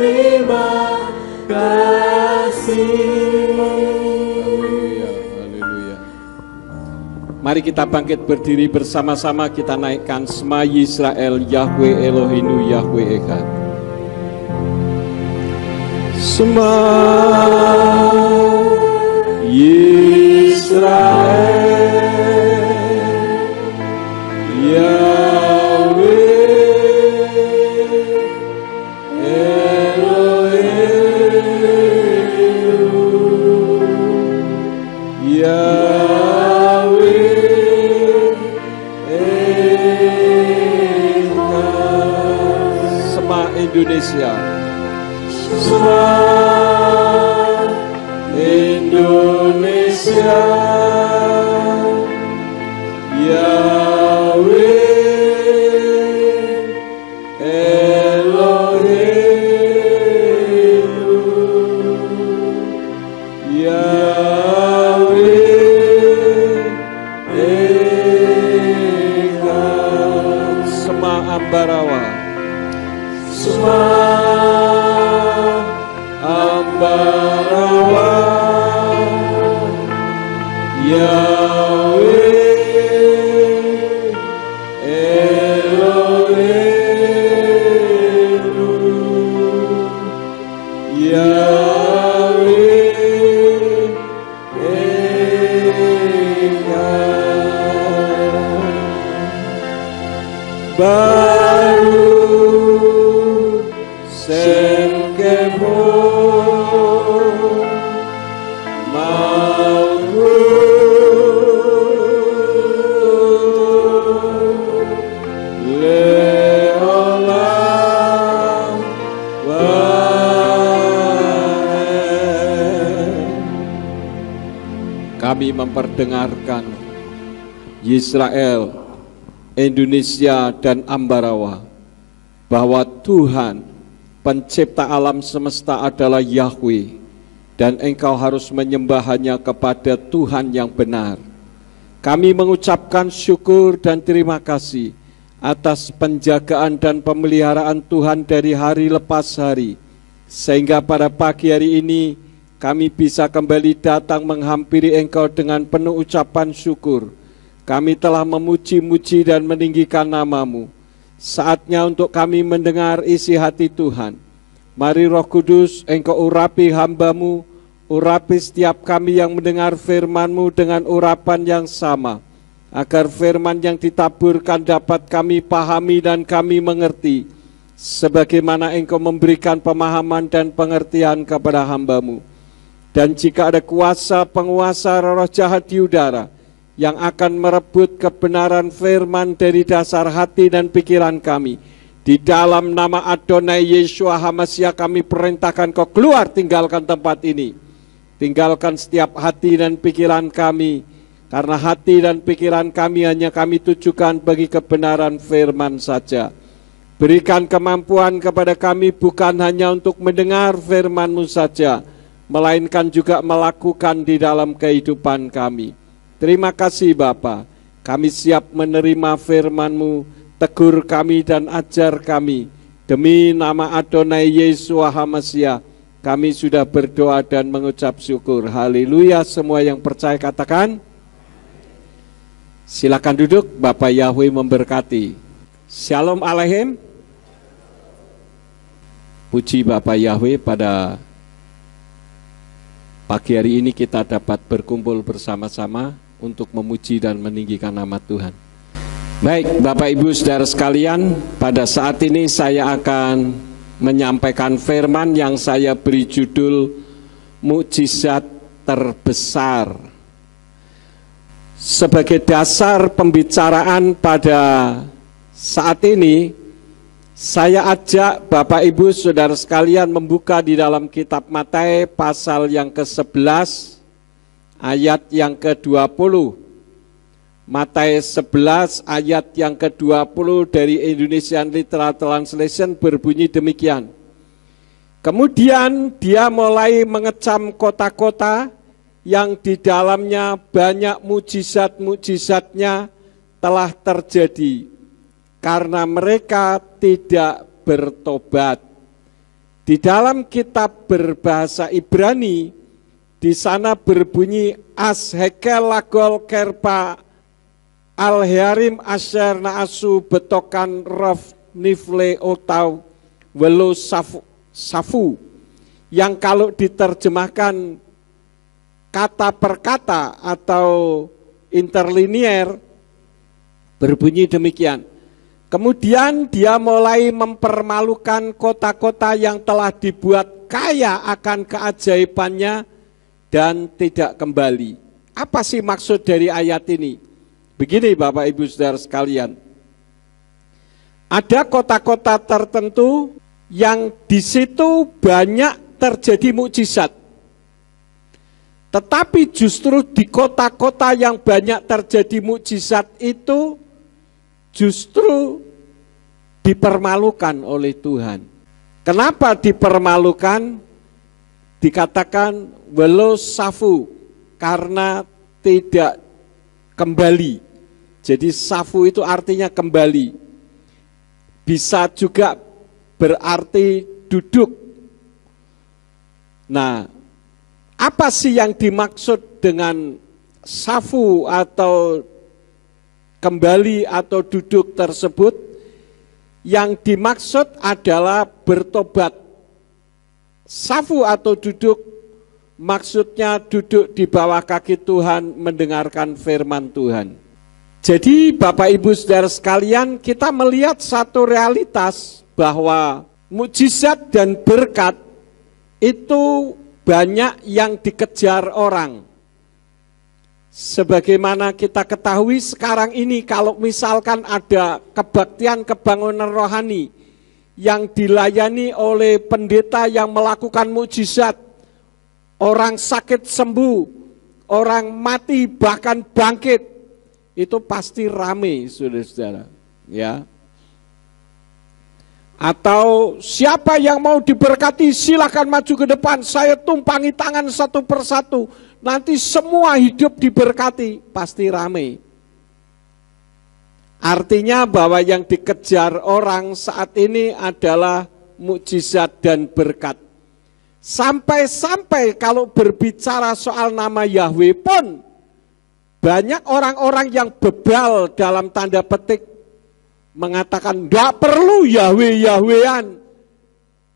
terima kasih. Mari kita bangkit berdiri bersama-sama, kita naikkan Shema Yisrael, Yahweh Eloheinu, Yahweh Echad. Shema Yisrael, Yahweh Eloheinu, Indonesia, Shema Indonesia, Yahweh Eloheinu, Yahweh Echad. Shema Ambarawa, Shema Ambarawa, Yahweh Eloheinu, Yahweh Echad. Baru Senkebo kami memperdengarkan Yisrael, Indonesia dan Ambarawa bahwa Tuhan pencipta alam semesta adalah Yahweh dan engkau harus menyembah hanya kepada Tuhan yang benar. Kami mengucapkan syukur dan terima kasih atas penjagaan dan pemeliharaan Tuhan dari hari lepas hari, sehingga pada pagi hari ini kami bisa kembali datang menghampiri engkau dengan penuh ucapan syukur. Kami telah memuji-muji dan meninggikan nama-Mu. Saatnya untuk kami mendengar isi hati Tuhan. Mari Roh Kudus, engkau urapi hamba-Mu, urapi setiap kami yang mendengar firman-Mu dengan urapan yang sama, agar firman yang ditaburkan dapat kami pahami dan kami mengerti, sebagaimana engkau memberikan pemahaman dan pengertian kepada hamba-Mu. Dan jika ada kuasa penguasa roh jahat di udara yang akan merebut kebenaran firman dari dasar hati dan pikiran kami, di dalam nama Adonai Yeshua HaMashiach kami perintahkan kau keluar, tinggalkan tempat ini. Tinggalkan setiap hati dan pikiran kami, karena hati dan pikiran kami hanya kami tujukan bagi kebenaran firman saja. Berikan kemampuan kepada kami bukan hanya untuk mendengar firman-Mu saja, melainkan juga melakukan di dalam kehidupan kami. Terima kasih Bapa, kami siap menerima firman-Mu, tegur kami dan ajar kami. Demi nama Adonai Yeshua HaMashiach, kami sudah berdoa dan mengucap syukur. Haleluya, semua yang percaya katakan. Silakan duduk, Bapak Yahweh memberkati. Shalom Aleichem. Puji Bapak Yahweh, pada pagi hari ini kita dapat berkumpul bersama-sama untuk memuji dan meninggikan nama Tuhan. Baik, Bapak Ibu Saudara sekalian, pada saat ini saya akan menyampaikan firman yang saya beri judul Mukjizat Terbesar. Sebagai dasar pembicaraan pada saat ini, saya ajak Bapak Ibu Saudara sekalian membuka di dalam kitab Matius pasal yang ke-11 ayat yang ke-20. Matius 11 ayat yang ke-20 dari Indonesian Literal Translation berbunyi demikian. Kemudian dia mulai mengecam kota-kota yang di dalamnya banyak mukjizat-mukjizatnya telah terjadi, karena mereka tidak bertobat. Di dalam kitab berbahasa Ibrani, di sana berbunyi Ashekel lagol kerpa al-hearim asher naasu betokan rof nifle otau welo safu, yang kalau diterjemahkan kata per kata atau interlinier berbunyi demikian. Kemudian dia mulai mempermalukan kota-kota yang telah dibuat kaya akan keajaibannya dan tidak kembali. Apa sih maksud dari ayat ini? Begini Bapak Ibu Saudara sekalian. Ada kota-kota tertentu yang di situ banyak terjadi mukjizat. Tetapi justru di kota-kota yang banyak terjadi mukjizat itu justru dipermalukan oleh Tuhan. Kenapa dipermalukan? Dikatakan welo safu, karena tidak kembali. Jadi safu itu artinya kembali. Bisa juga berarti duduk. Nah, apa sih yang dimaksud dengan safu atau kembali atau duduk tersebut? Yang dimaksud adalah bertobat. Safu atau duduk maksudnya duduk di bawah kaki Tuhan mendengarkan firman Tuhan. Jadi Bapak Ibu Saudara sekalian, kita melihat satu realitas bahwa mukjizat dan berkat itu banyak yang dikejar orang. Sebagaimana kita ketahui sekarang ini, kalau misalkan ada kebaktian kebangunan rohani yang dilayani oleh pendeta yang melakukan mukjizat, orang sakit sembuh, orang mati bahkan bangkit, itu pasti rame, saudara-saudara. Ya. Atau siapa yang mau diberkati silakan maju ke depan, saya tumpangi tangan satu persatu, nanti semua hidup diberkati, pasti rame. Artinya bahwa yang dikejar orang saat ini adalah mukjizat dan berkat. Sampai-sampai kalau berbicara soal nama Yahweh pun, banyak orang-orang yang bebal dalam tanda petik mengatakan tidak perlu Yahweh-Yahwehan.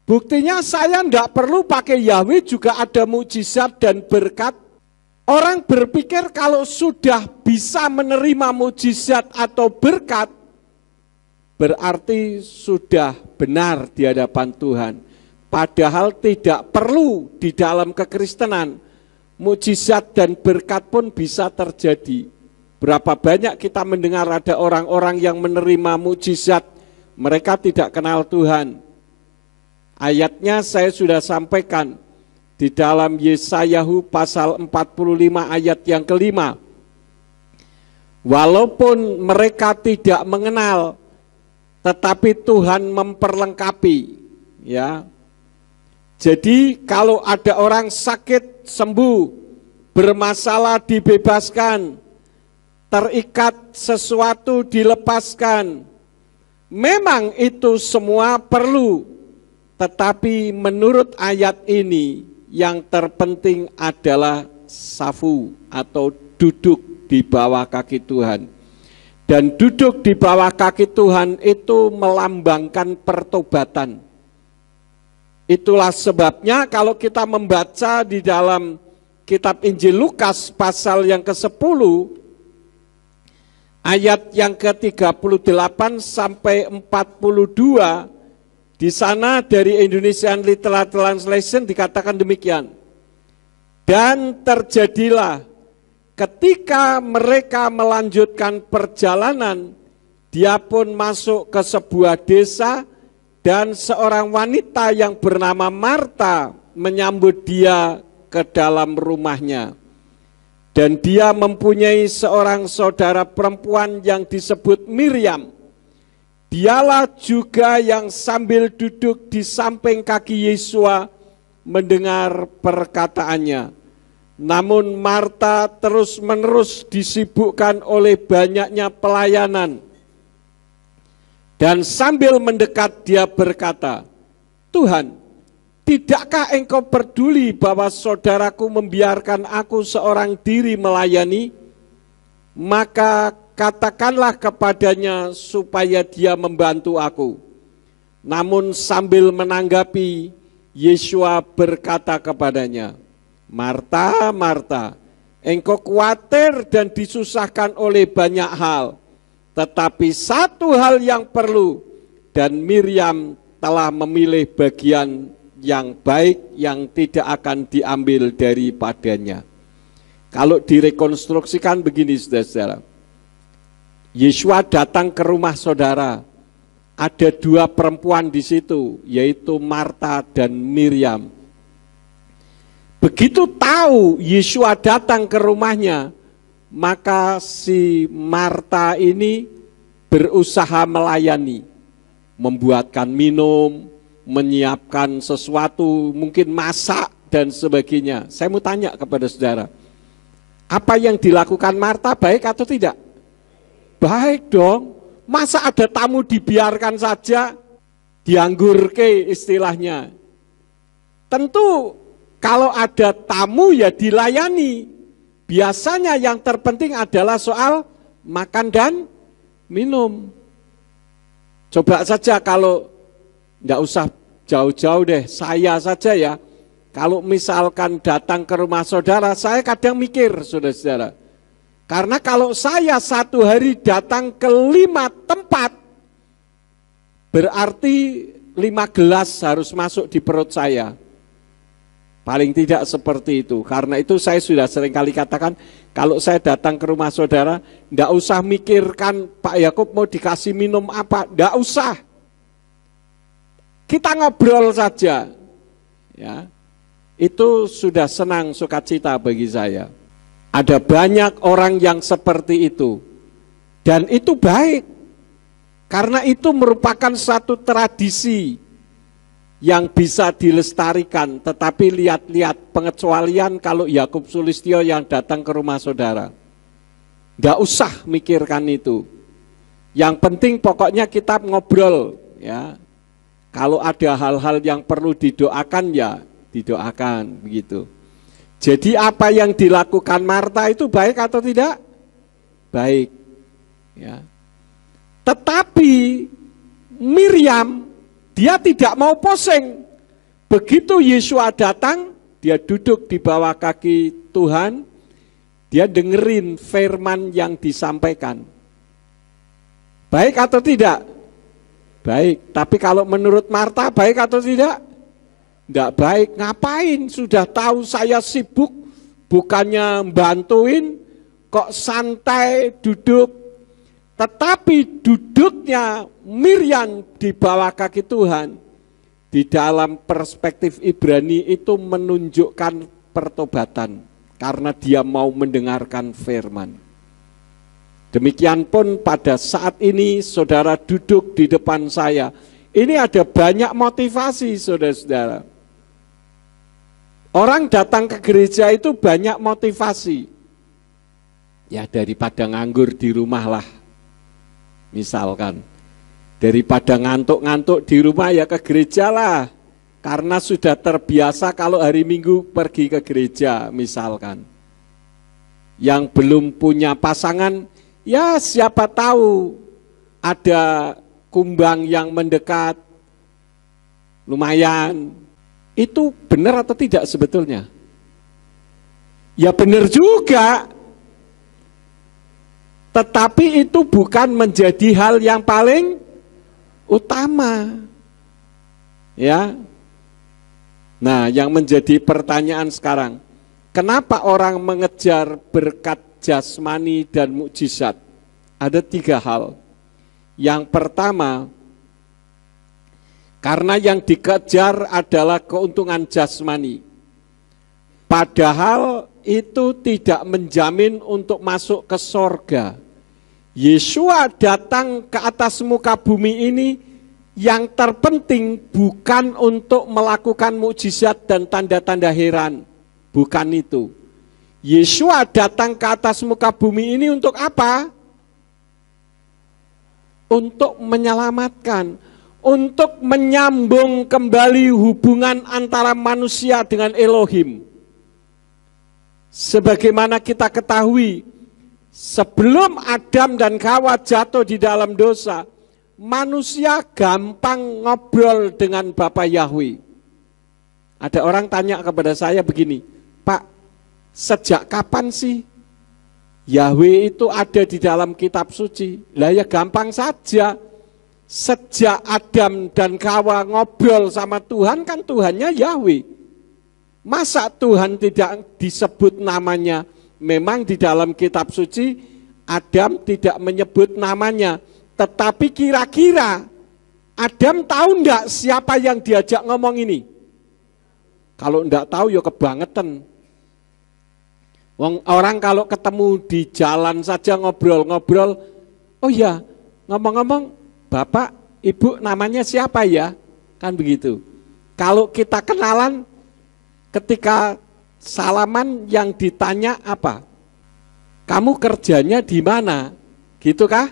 Buktinya saya tidak perlu pakai Yahweh juga ada mukjizat dan berkat. Orang berpikir kalau sudah bisa menerima mukjizat atau berkat, berarti sudah benar di hadapan Tuhan. Padahal tidak perlu di dalam kekristenan, mukjizat dan berkat pun bisa terjadi. Berapa banyak kita mendengar ada orang-orang yang menerima mukjizat, mereka tidak kenal Tuhan. Ayatnya saya sudah sampaikan di dalam Yesayahu pasal 45 ayat yang kelima. Walaupun mereka tidak mengenal, tetapi Tuhan memperlengkapi. Ya. Jadi kalau ada orang sakit sembuh, bermasalah dibebaskan, terikat sesuatu dilepaskan, memang itu semua perlu. Tetapi menurut ayat ini yang terpenting adalah safu atau duduk di bawah kaki Tuhan. Dan duduk di bawah kaki Tuhan itu melambangkan pertobatan. Itulah sebabnya kalau kita membaca di dalam kitab Injil Lukas pasal yang ke-10 ayat yang ke-38 sampai 42, di sana dari Indonesian Literal Translation dikatakan demikian. Dan terjadilah ketika mereka melanjutkan perjalanan, dia pun masuk ke sebuah desa dan seorang wanita yang bernama Marta menyambut dia ke dalam rumahnya. Dan dia mempunyai seorang saudara perempuan yang disebut Miriam. Dialah juga yang sambil duduk di samping kaki Yesua mendengar perkataannya. Namun Marta terus-menerus disibukkan oleh banyaknya pelayanan. Dan sambil mendekat dia berkata, Tuhan, Tidakkah engkau peduli bahwa saudaraku membiarkan aku seorang diri melayani? Maka katakanlah kepadanya supaya dia membantu aku. Namun sambil menanggapi, Yesua berkata kepadanya, Marta, Marta, engkau khawatir dan disusahkan oleh banyak hal. Tetapi satu hal yang perlu, dan Miriam telah memilih bagian yang baik yang tidak akan diambil daripadanya. Kalau direkonstruksikan begini saudara-saudara, Yesua datang ke rumah saudara, ada dua perempuan di situ, yaitu Marta dan Miriam. Begitu tahu Yesua datang ke rumahnya, maka si Marta ini berusaha melayani, membuatkan minum, menyiapkan sesuatu, mungkin masak dan sebagainya. Saya mau tanya kepada saudara, apa yang dilakukan Marta baik atau tidak? Baik dong. Masa ada tamu dibiarkan saja, dianggurke istilahnya. Tentu kalau ada tamu ya dilayani. Biasanya yang terpenting adalah soal makan dan minum. Coba saja kalau enggak usah jauh-jauh deh, saya saja ya. Kalau misalkan datang ke rumah saudara, saya kadang mikir saudara-saudara. Karena kalau saya satu hari datang ke 5 tempat, berarti 5 gelas harus masuk di perut saya. Paling tidak seperti itu. Karena itu saya sudah sering kali katakan, kalau saya datang ke rumah saudara, enggak usah mikirkan Pak Yakub mau dikasih minum apa, enggak usah. Kita ngobrol saja, ya, itu sudah senang sukacita bagi saya. Ada banyak orang yang seperti itu, dan itu baik, karena itu merupakan satu tradisi yang bisa dilestarikan. Tetapi lihat-lihat pengecualian kalau Yakub Sulistyo yang datang ke rumah saudara, nggak usah mikirkan itu. Yang penting pokoknya kita ngobrol, ya. Kalau ada hal-hal yang perlu didoakan ya didoakan begitu. Jadi apa yang dilakukan Marta itu baik atau tidak? Baik. Ya. Tetapi Miriam dia tidak mau poseng. Begitu Yesua datang, dia duduk di bawah kaki Tuhan, dia dengerin firman yang disampaikan. Baik atau tidak? Baik, tapi kalau menurut Marta baik atau tidak? Tidak baik, ngapain? Sudah tahu saya sibuk, bukannya bantuin, kok santai duduk. Tetapi duduknya Miriam di bawah kaki Tuhan, di dalam perspektif Ibrani itu menunjukkan pertobatan, karena dia mau mendengarkan firman. Demikian pun pada saat ini saudara duduk di depan saya. Ini ada banyak motivasi saudara-saudara. Orang datang ke gereja itu banyak motivasi. Ya daripada nganggur di rumah lah. Misalkan. Daripada ngantuk-ngantuk di rumah ya ke gereja lah. Karena sudah terbiasa kalau hari Minggu pergi ke gereja misalkan. Yang belum punya pasangan, ya siapa tahu ada kumbang yang mendekat, lumayan. Itu benar atau tidak sebetulnya? Ya benar juga. Tetapi itu bukan menjadi hal yang paling utama. Ya. Nah, yang menjadi pertanyaan sekarang, kenapa orang mengejar berkat jasmani dan mukjizat? Ada 3 hal. Yang pertama, karena yang dikejar adalah keuntungan jasmani. Padahal itu tidak menjamin untuk masuk ke sorga. Yesua datang ke atas muka bumi ini, yang terpenting bukan untuk melakukan mukjizat dan tanda-tanda heran. Bukan itu. Yesua datang ke atas muka bumi ini untuk apa? Untuk menyelamatkan. untuk menyambung kembali hubungan antara manusia dengan Elohim. Sebagaimana kita ketahui, sebelum Adam dan Hawa jatuh di dalam dosa, manusia gampang ngobrol dengan Bapa Yahweh. Ada orang tanya kepada saya begini, Pak, sejak kapan sih Yahweh itu ada di dalam kitab suci? Lah ya gampang saja. Sejak Adam dan Hawa ngobrol sama Tuhan, kan Tuhannya Yahweh. Masa Tuhan tidak disebut namanya? Memang di dalam kitab suci Adam tidak menyebut namanya. Tetapi kira-kira Adam tahu enggak siapa yang diajak ngomong ini? Kalau enggak tahu ya kebangetan. Orang kalau ketemu di jalan saja ngobrol-ngobrol, oh ya ngomong-ngomong, Bapak, Ibu namanya siapa ya? Kan begitu. Kalau kita kenalan, ketika salaman yang ditanya apa? Kamu kerjanya di mana? Gitu kah?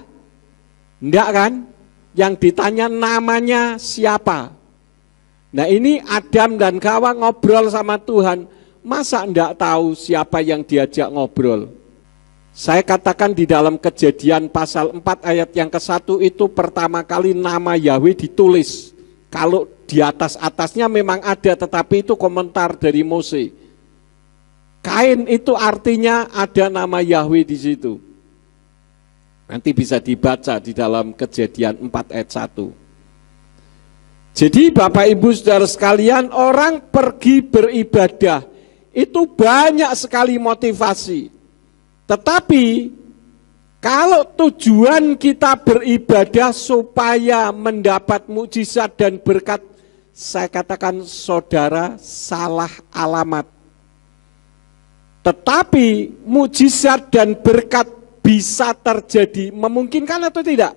Enggak kan? Yang ditanya namanya siapa? Nah ini Adam dan Hawa ngobrol sama Tuhan. Masa enggak tahu siapa yang diajak ngobrol? Saya katakan di dalam Kejadian pasal 4 ayat yang ke-1 itu pertama kali nama Yahweh ditulis. Kalau di atas-atasnya memang ada, tetapi itu komentar dari Mose. Kain itu artinya ada nama Yahweh di situ. Nanti bisa dibaca di dalam Kejadian 4 ayat 1. Jadi Bapak Ibu Saudara sekalian, orang pergi beribadah itu banyak sekali motivasi. Tetapi kalau tujuan kita beribadah supaya mendapat mukjizat dan berkat, saya katakan saudara salah alamat. Tetapi mukjizat dan berkat bisa terjadi, memungkinkan atau tidak?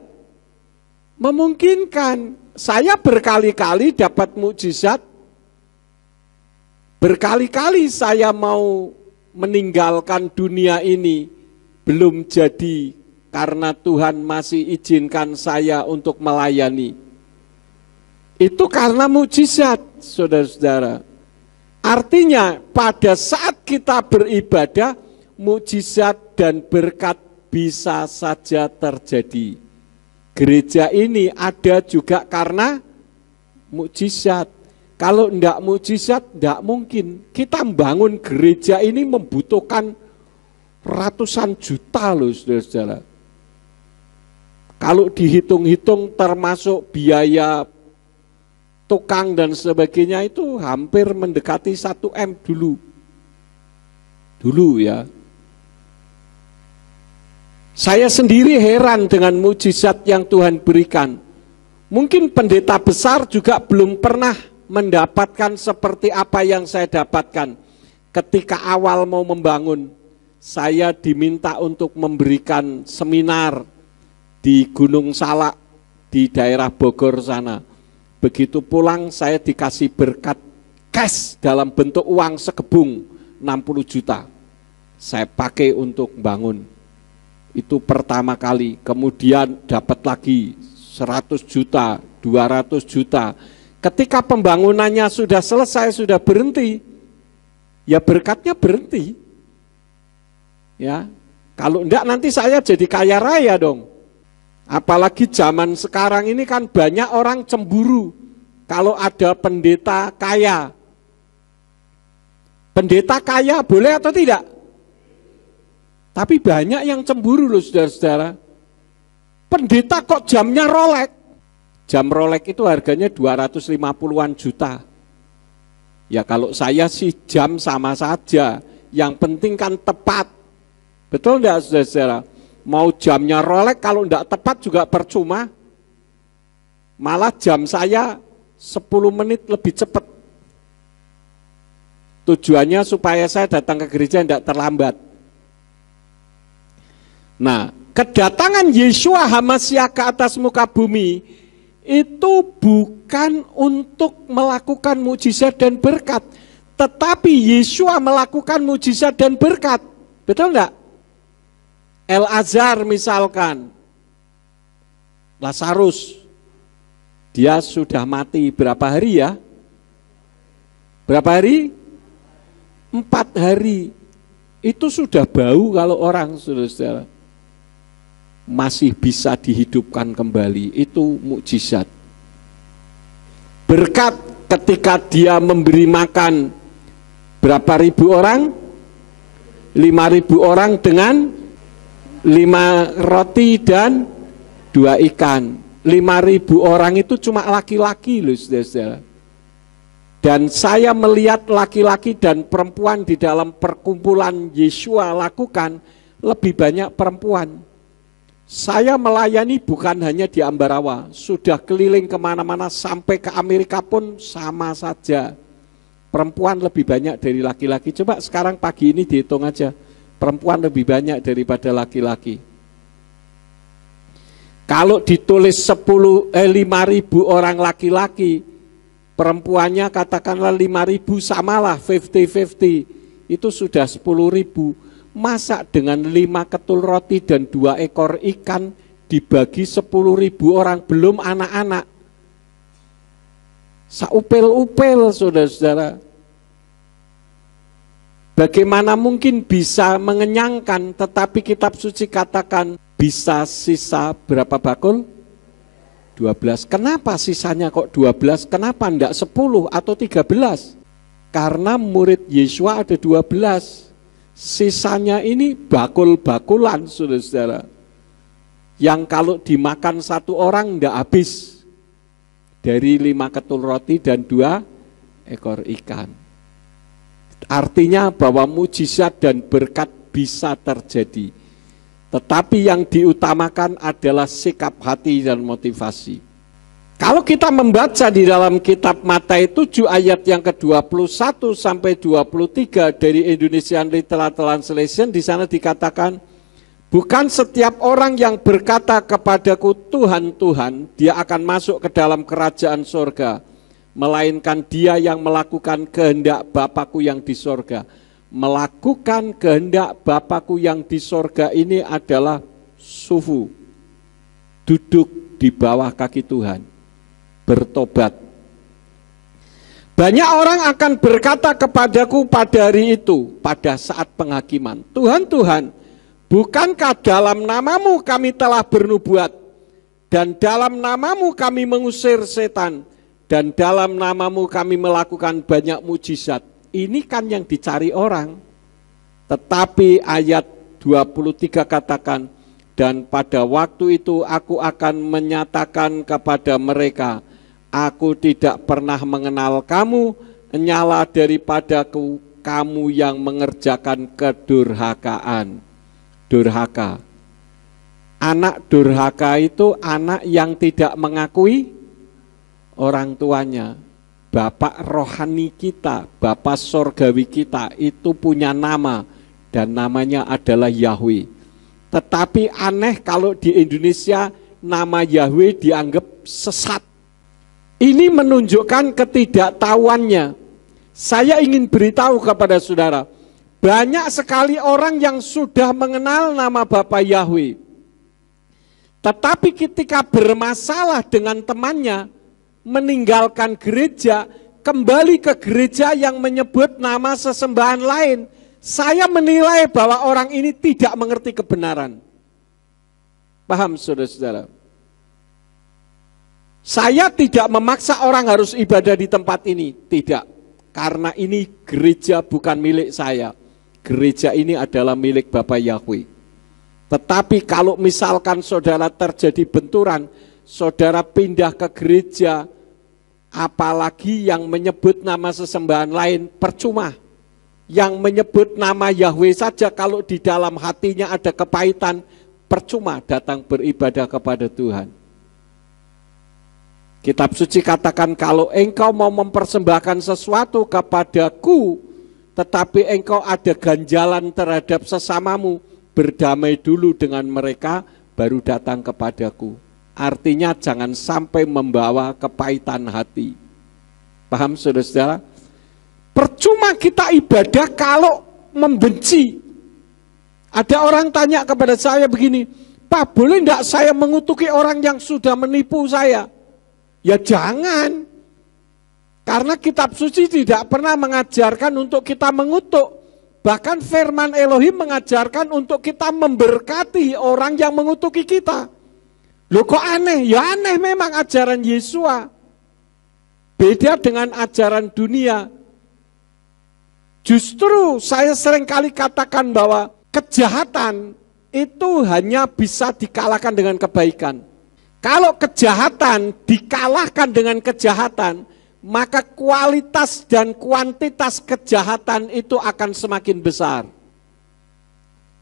Memungkinkan. Saya berkali-kali dapat mukjizat, berkali-kali saya mau meninggalkan dunia ini, belum jadi karena Tuhan masih izinkan saya untuk melayani. Itu karena mukjizat, saudara-saudara. Artinya pada saat kita beribadah, mukjizat dan berkat bisa saja terjadi. Gereja ini ada juga karena mukjizat. Kalau enggak mukjizat, enggak mungkin. Kita membangun gereja ini membutuhkan ratusan juta loh saudara-saudara. Kalau dihitung-hitung termasuk biaya tukang dan sebagainya itu hampir mendekati 1 M dulu. Dulu ya. Saya sendiri heran dengan mukjizat yang Tuhan berikan. Mungkin pendeta besar juga belum pernah mendapatkan seperti apa yang saya dapatkan. Ketika awal mau membangun, saya diminta untuk memberikan seminar di Gunung Salak di daerah Bogor sana. Begitu pulang saya dikasih berkat cash dalam bentuk uang sekebung 60 juta. Saya pakai untuk bangun. Itu pertama kali. Kemudian dapat lagi 100 juta, 200 juta. Ketika pembangunannya sudah selesai, sudah berhenti, ya berkatnya berhenti. Ya, kalau enggak nanti saya jadi kaya raya dong. Apalagi zaman sekarang ini kan banyak orang cemburu kalau ada pendeta kaya. Pendeta kaya boleh atau tidak? Tapi banyak yang cemburu loh saudara-saudara. Pendeta kok jamnya Rolex? Jam Rolex itu harganya 250-an juta. Ya kalau saya sih jam sama saja. Yang penting kan tepat. Betul enggak saudara-saudara? Mau jamnya Rolex kalau enggak tepat juga percuma. Malah jam saya 10 menit lebih cepat. Tujuannya supaya saya datang ke gereja enggak terlambat. Nah, kedatangan Yeshua HaMashiach ke atas muka bumi itu bukan untuk melakukan mukjizat dan berkat, tetapi Yeshua melakukan mukjizat dan berkat. Betul enggak? El-Azhar misalkan, Lazarus, Dia sudah mati berapa hari ya? Berapa hari? 4 hari. Itu sudah bau kalau orang, saudara-saudara. Masih bisa dihidupkan kembali. Itu mukjizat. Berkat ketika dia memberi makan berapa ribu orang? 5.000 orang dengan 5 roti dan 2 ikan. 5.000 orang itu cuma laki-laki loh, saudara-saudara. Dan saya melihat laki-laki dan perempuan di dalam perkumpulan Yesua lakukan lebih banyak perempuan. Saya melayani bukan hanya di Ambarawa, sudah keliling kemana-mana sampai ke Amerika pun sama saja. Perempuan lebih banyak dari laki-laki. Coba sekarang pagi ini dihitung aja, perempuan lebih banyak daripada laki-laki. Kalau ditulis 5.000 orang laki-laki, perempuannya katakanlah 5.000 samalah 50-50, itu sudah 10.000. Masa dengan 5 ketul roti dan 2 ekor ikan dibagi 10.000 orang, belum anak-anak. Saupel-upel, saudara-saudara. Bagaimana mungkin bisa mengenyangkan, tetapi kitab suci katakan bisa sisa berapa bakul? 12. Kenapa sisanya kok 12? Kenapa enggak 10 atau 13? Karena murid Yesua ada 12. Sisanya ini bakul-bakulan, saudara-saudara. Yang kalau dimakan satu orang enggak habis. Dari 5 ketul roti dan 2 ekor ikan. Artinya bahwa mujizat dan berkat bisa terjadi. Tetapi yang diutamakan adalah sikap hati dan motivasi. Kalau kita membaca di dalam kitab Matius 7 ayat yang ke-21 sampai 23 dari Indonesian Literal Translation, di sana dikatakan, bukan setiap orang yang berkata kepadaku Tuhan, Tuhan, dia akan masuk ke dalam kerajaan sorga, melainkan dia yang melakukan kehendak Bapakku yang di sorga. Melakukan kehendak Bapakku yang di sorga ini adalah sufu, duduk di bawah kaki Tuhan, bertobat. Banyak orang akan berkata kepadaku pada hari itu, pada saat penghakiman, Tuhan, Tuhan, bukankah dalam namamu kami telah bernubuat, dan dalam namamu kami mengusir setan, dan dalam namamu kami melakukan banyak mujizat. Ini kan yang dicari orang. Tetapi ayat 23 katakan, dan pada waktu itu aku akan menyatakan kepada mereka, aku tidak pernah mengenal kamu, nyala daripadaku kamu yang mengerjakan kedurhakaan. Durhaka. Anak durhaka itu anak yang tidak mengakui orang tuanya. Bapak rohani kita, Bapak sorgawi kita itu punya nama dan namanya adalah Yahweh. Tetapi aneh kalau di Indonesia nama Yahweh dianggap sesat. Ini menunjukkan ketidaktahuannya. Saya ingin beritahu kepada saudara, banyak sekali orang yang sudah mengenal nama Bapak Yahweh. Tetapi ketika bermasalah dengan temannya, meninggalkan gereja, kembali ke gereja yang menyebut nama sesembahan lain, saya menilai bahwa orang ini tidak mengerti kebenaran. Paham saudara-saudara? Saya tidak memaksa orang harus ibadah di tempat ini, tidak. Karena ini gereja bukan milik saya. Gereja ini adalah milik Bapak Yahweh. Tetapi kalau misalkan saudara terjadi benturan, saudara pindah ke gereja, apalagi yang menyebut nama sesembahan lain, percuma. Yang menyebut nama Yahweh saja kalau di dalam hatinya ada kepahitan, percuma datang beribadah kepada Tuhan. Kitab suci katakan kalau engkau mau mempersembahkan sesuatu kepadaku, tetapi engkau ada ganjalan terhadap sesamamu, berdamai dulu dengan mereka, baru datang kepadaku. Artinya jangan sampai membawa kepahitan hati. Paham saudara-saudara? Percuma kita ibadah kalau membenci. Ada orang tanya kepada saya begini, Pak boleh enggak saya mengutuki orang yang sudah menipu saya? Ya jangan. Karena kitab suci tidak pernah mengajarkan untuk kita mengutuk. Bahkan firman Elohim mengajarkan untuk kita memberkati orang yang mengutuki kita. Loh kok aneh? Ya aneh memang ajaran Yesua. Beda dengan ajaran dunia. Justru saya seringkali katakan bahwa kejahatan itu hanya bisa dikalahkan dengan kebaikan. Kalau kejahatan dikalahkan dengan kejahatan, maka kualitas dan kuantitas kejahatan itu akan semakin besar.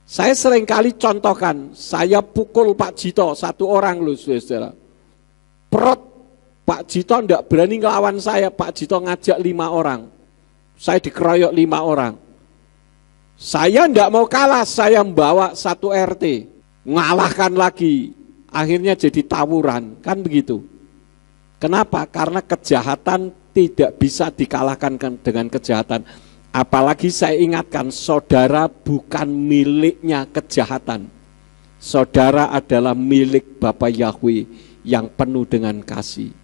Saya seringkali contohkan, saya pukul Pak Jito, satu orang loh saudara. Perut Pak Jito tidak berani ngelawan saya, Pak Jito ngajak 5 orang. Saya dikeroyok 5 orang. Saya tidak mau kalah, saya membawa 1 RT. Ngalahkan lagi, akhirnya jadi tawuran, kan begitu. Kenapa? Karena kejahatan tidak bisa dikalahkan dengan kejahatan. Apalagi saya ingatkan, saudara bukan miliknya kejahatan. Saudara adalah milik Bapa Yahweh yang penuh dengan kasih.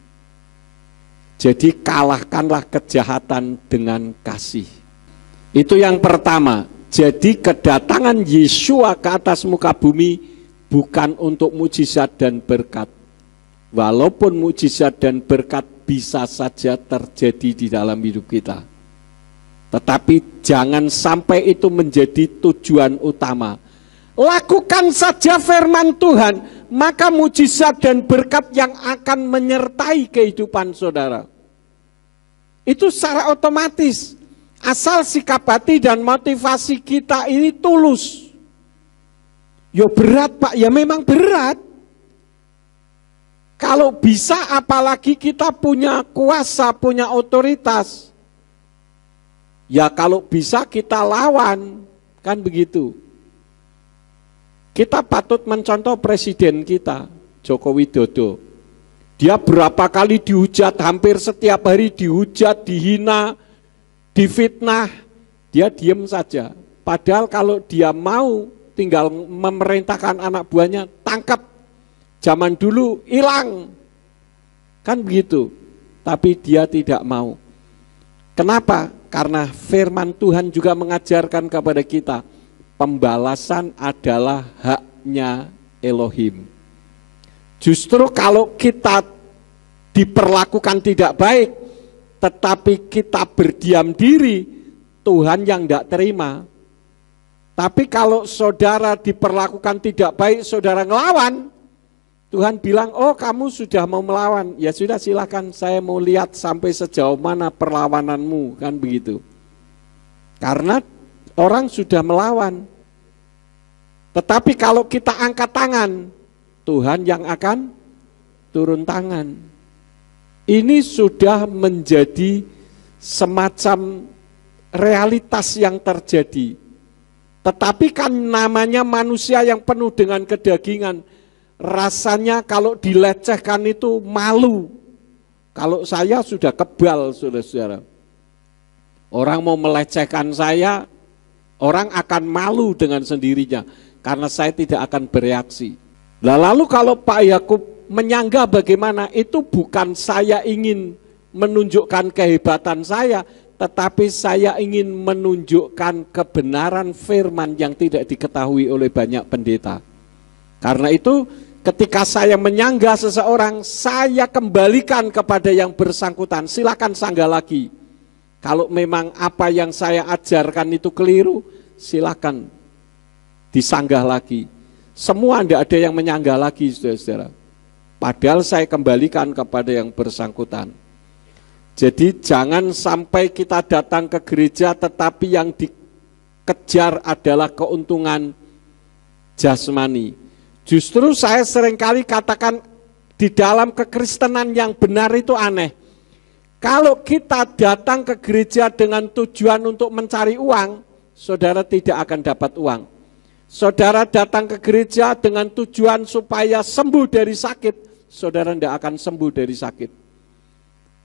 Jadi kalahkanlah kejahatan dengan kasih. Itu yang pertama. Jadi kedatangan Yesua ke atas muka bumi bukan untuk mukjizat dan berkat. Walaupun mukjizat dan berkat bisa saja terjadi di dalam hidup kita. Tetapi jangan sampai itu menjadi tujuan utama. Lakukan saja firman Tuhan, maka mukjizat dan berkat yang akan menyertai kehidupan saudara. Itu secara otomatis. Asal sikap hati dan motivasi kita ini tulus. Ya berat Pak, ya memang berat. Kalau bisa apalagi kita punya kuasa, punya otoritas. Ya kalau bisa kita lawan, kan begitu. Kita patut mencontoh presiden kita, Joko Widodo. Dia berapa kali dihujat, hampir setiap hari dihujat, dihina, difitnah, dia diem saja. Padahal kalau dia mau tinggal memerintahkan anak buahnya, tangkap. Zaman dulu hilang, kan begitu. Tapi dia tidak mau. Kenapa? Karena firman Tuhan juga mengajarkan kepada kita, pembalasan adalah haknya Elohim. Justru kalau kita diperlakukan tidak baik, tetapi kita berdiam diri, Tuhan yang tidak terima. Tapi kalau saudara diperlakukan tidak baik, saudara ngelawan, Tuhan bilang, oh kamu sudah mau melawan, ya sudah silakan, saya mau lihat sampai sejauh mana perlawananmu, kan begitu. Karena orang sudah melawan. Tetapi kalau kita angkat tangan, Tuhan yang akan turun tangan. Ini sudah menjadi semacam realitas yang terjadi. Tetapi kan namanya manusia yang penuh dengan kedagingan. Rasanya kalau dilecehkan itu malu. Kalau saya sudah kebal, saudara-saudara. Orang mau melecehkan saya, orang akan malu dengan sendirinya. Karena saya tidak akan bereaksi. Lalu kalau Pak Yakub menyanggah bagaimana, itu bukan saya ingin menunjukkan kehebatan saya, tetapi saya ingin menunjukkan kebenaran firman yang tidak diketahui oleh banyak pendeta. Karena itu ketika saya menyanggah seseorang, saya kembalikan kepada yang bersangkutan, silakan sanggah lagi. Kalau memang apa yang saya ajarkan itu keliru, silakan disanggah lagi. Semua tidak ada yang menyanggah lagi, saudara-saudara. Padahal saya kembalikan kepada yang bersangkutan. Jadi jangan sampai kita datang ke gereja tetapi yang dikejar adalah keuntungan jasmani. Justru saya seringkali katakan di dalam kekristenan yang benar itu aneh. Kalau kita datang ke gereja dengan tujuan untuk mencari uang, saudara tidak akan dapat uang. Saudara datang ke gereja dengan tujuan supaya sembuh dari sakit, saudara tidak akan sembuh dari sakit.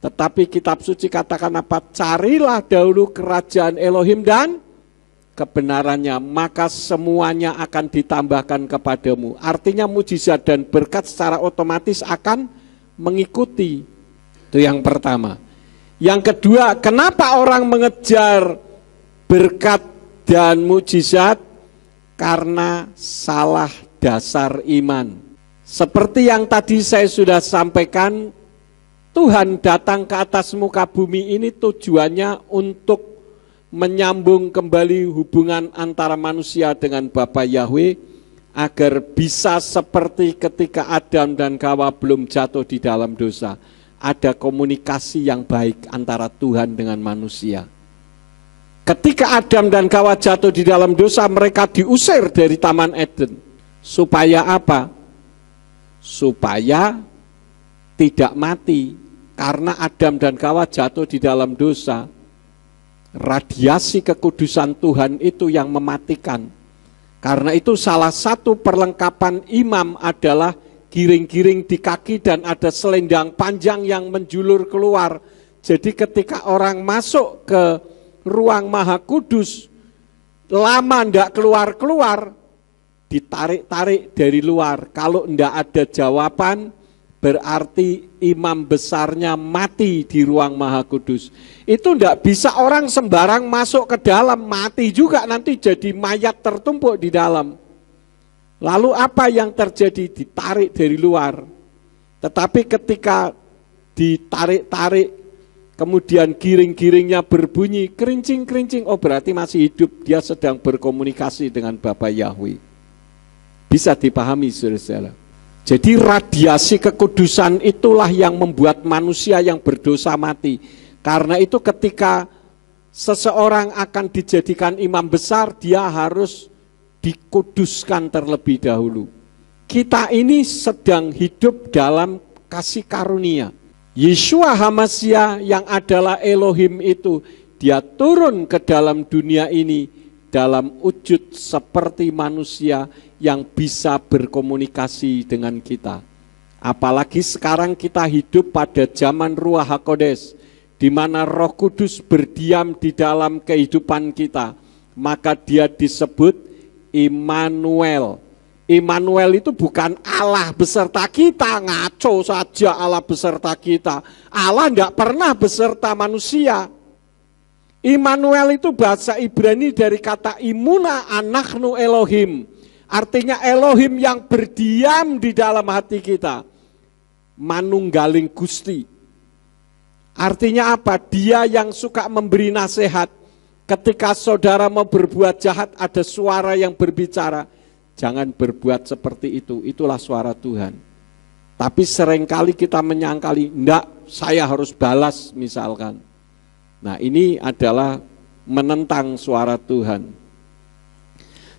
Tetapi kitab suci katakan apa? Carilah dahulu kerajaan Elohim dan kebenarannya, maka semuanya akan ditambahkan kepadamu. Artinya mujizat dan berkat secara otomatis akan mengikuti Itu yang pertama. Yang kedua, kenapa orang mengejar berkat dan mukjizat? Karena salah dasar iman. Seperti yang tadi saya sudah sampaikan, Tuhan datang ke atas muka bumi ini tujuannya untuk menyambung kembali hubungan antara manusia dengan Bapa Yahweh, agar bisa seperti ketika Adam dan Hawa belum jatuh di dalam dosa. Ada komunikasi yang baik antara Tuhan dengan manusia. Ketika Adam dan Hawa jatuh di dalam dosa, mereka diusir dari Taman Eden. Supaya apa? Supaya tidak mati. Karena Adam dan Hawa jatuh di dalam dosa, radiasi kekudusan Tuhan itu yang mematikan. Karena itu salah satu perlengkapan imam adalah giring-giring di kaki dan ada selendang panjang yang menjulur keluar. Jadi ketika orang masuk ke ruang Maha Kudus, lama ndak keluar-keluar, ditarik-tarik dari luar. Kalau ndak ada jawaban, berarti imam besarnya mati di ruang Maha Kudus. Itu ndak bisa orang sembarang masuk ke dalam, mati juga nanti jadi mayat tertumpuk di dalam. Lalu apa yang terjadi? Ditarik dari luar. Tetapi ketika ditarik-tarik, kemudian giring-giringnya berbunyi, kerincing-kerincing, oh berarti masih hidup, dia sedang berkomunikasi dengan Bapa Yahweh. Bisa dipahami saudara-saudara. Jadi radiasi kekudusan itulah yang membuat manusia yang berdosa mati. Karena itu ketika seseorang akan dijadikan imam besar, dia harus dikuduskan terlebih dahulu. Kita ini sedang hidup dalam kasih karunia. Yeshua HaMashiach yang adalah Elohim itu, dia turun ke dalam dunia ini dalam wujud seperti manusia yang bisa berkomunikasi dengan kita. Apalagi sekarang kita hidup pada zaman Ruach HaKodes, di mana Roh Kudus berdiam di dalam kehidupan kita, maka dia disebut Immanuel. Immanuel itu bukan Allah beserta kita, ngaco saja Allah beserta kita. Allah tidak pernah beserta manusia. Immanuel itu bahasa Ibrani dari kata imuna anachnu Elohim. Artinya Elohim yang berdiam di dalam hati kita. Manunggaling Gusti. Artinya apa? Dia yang suka memberi nasihat. Ketika saudara mau berbuat jahat, ada suara yang berbicara. Jangan berbuat seperti itu, itulah suara Tuhan. Tapi seringkali kita menyangkali, enggak, saya harus balas misalkan. Nah ini adalah menentang suara Tuhan.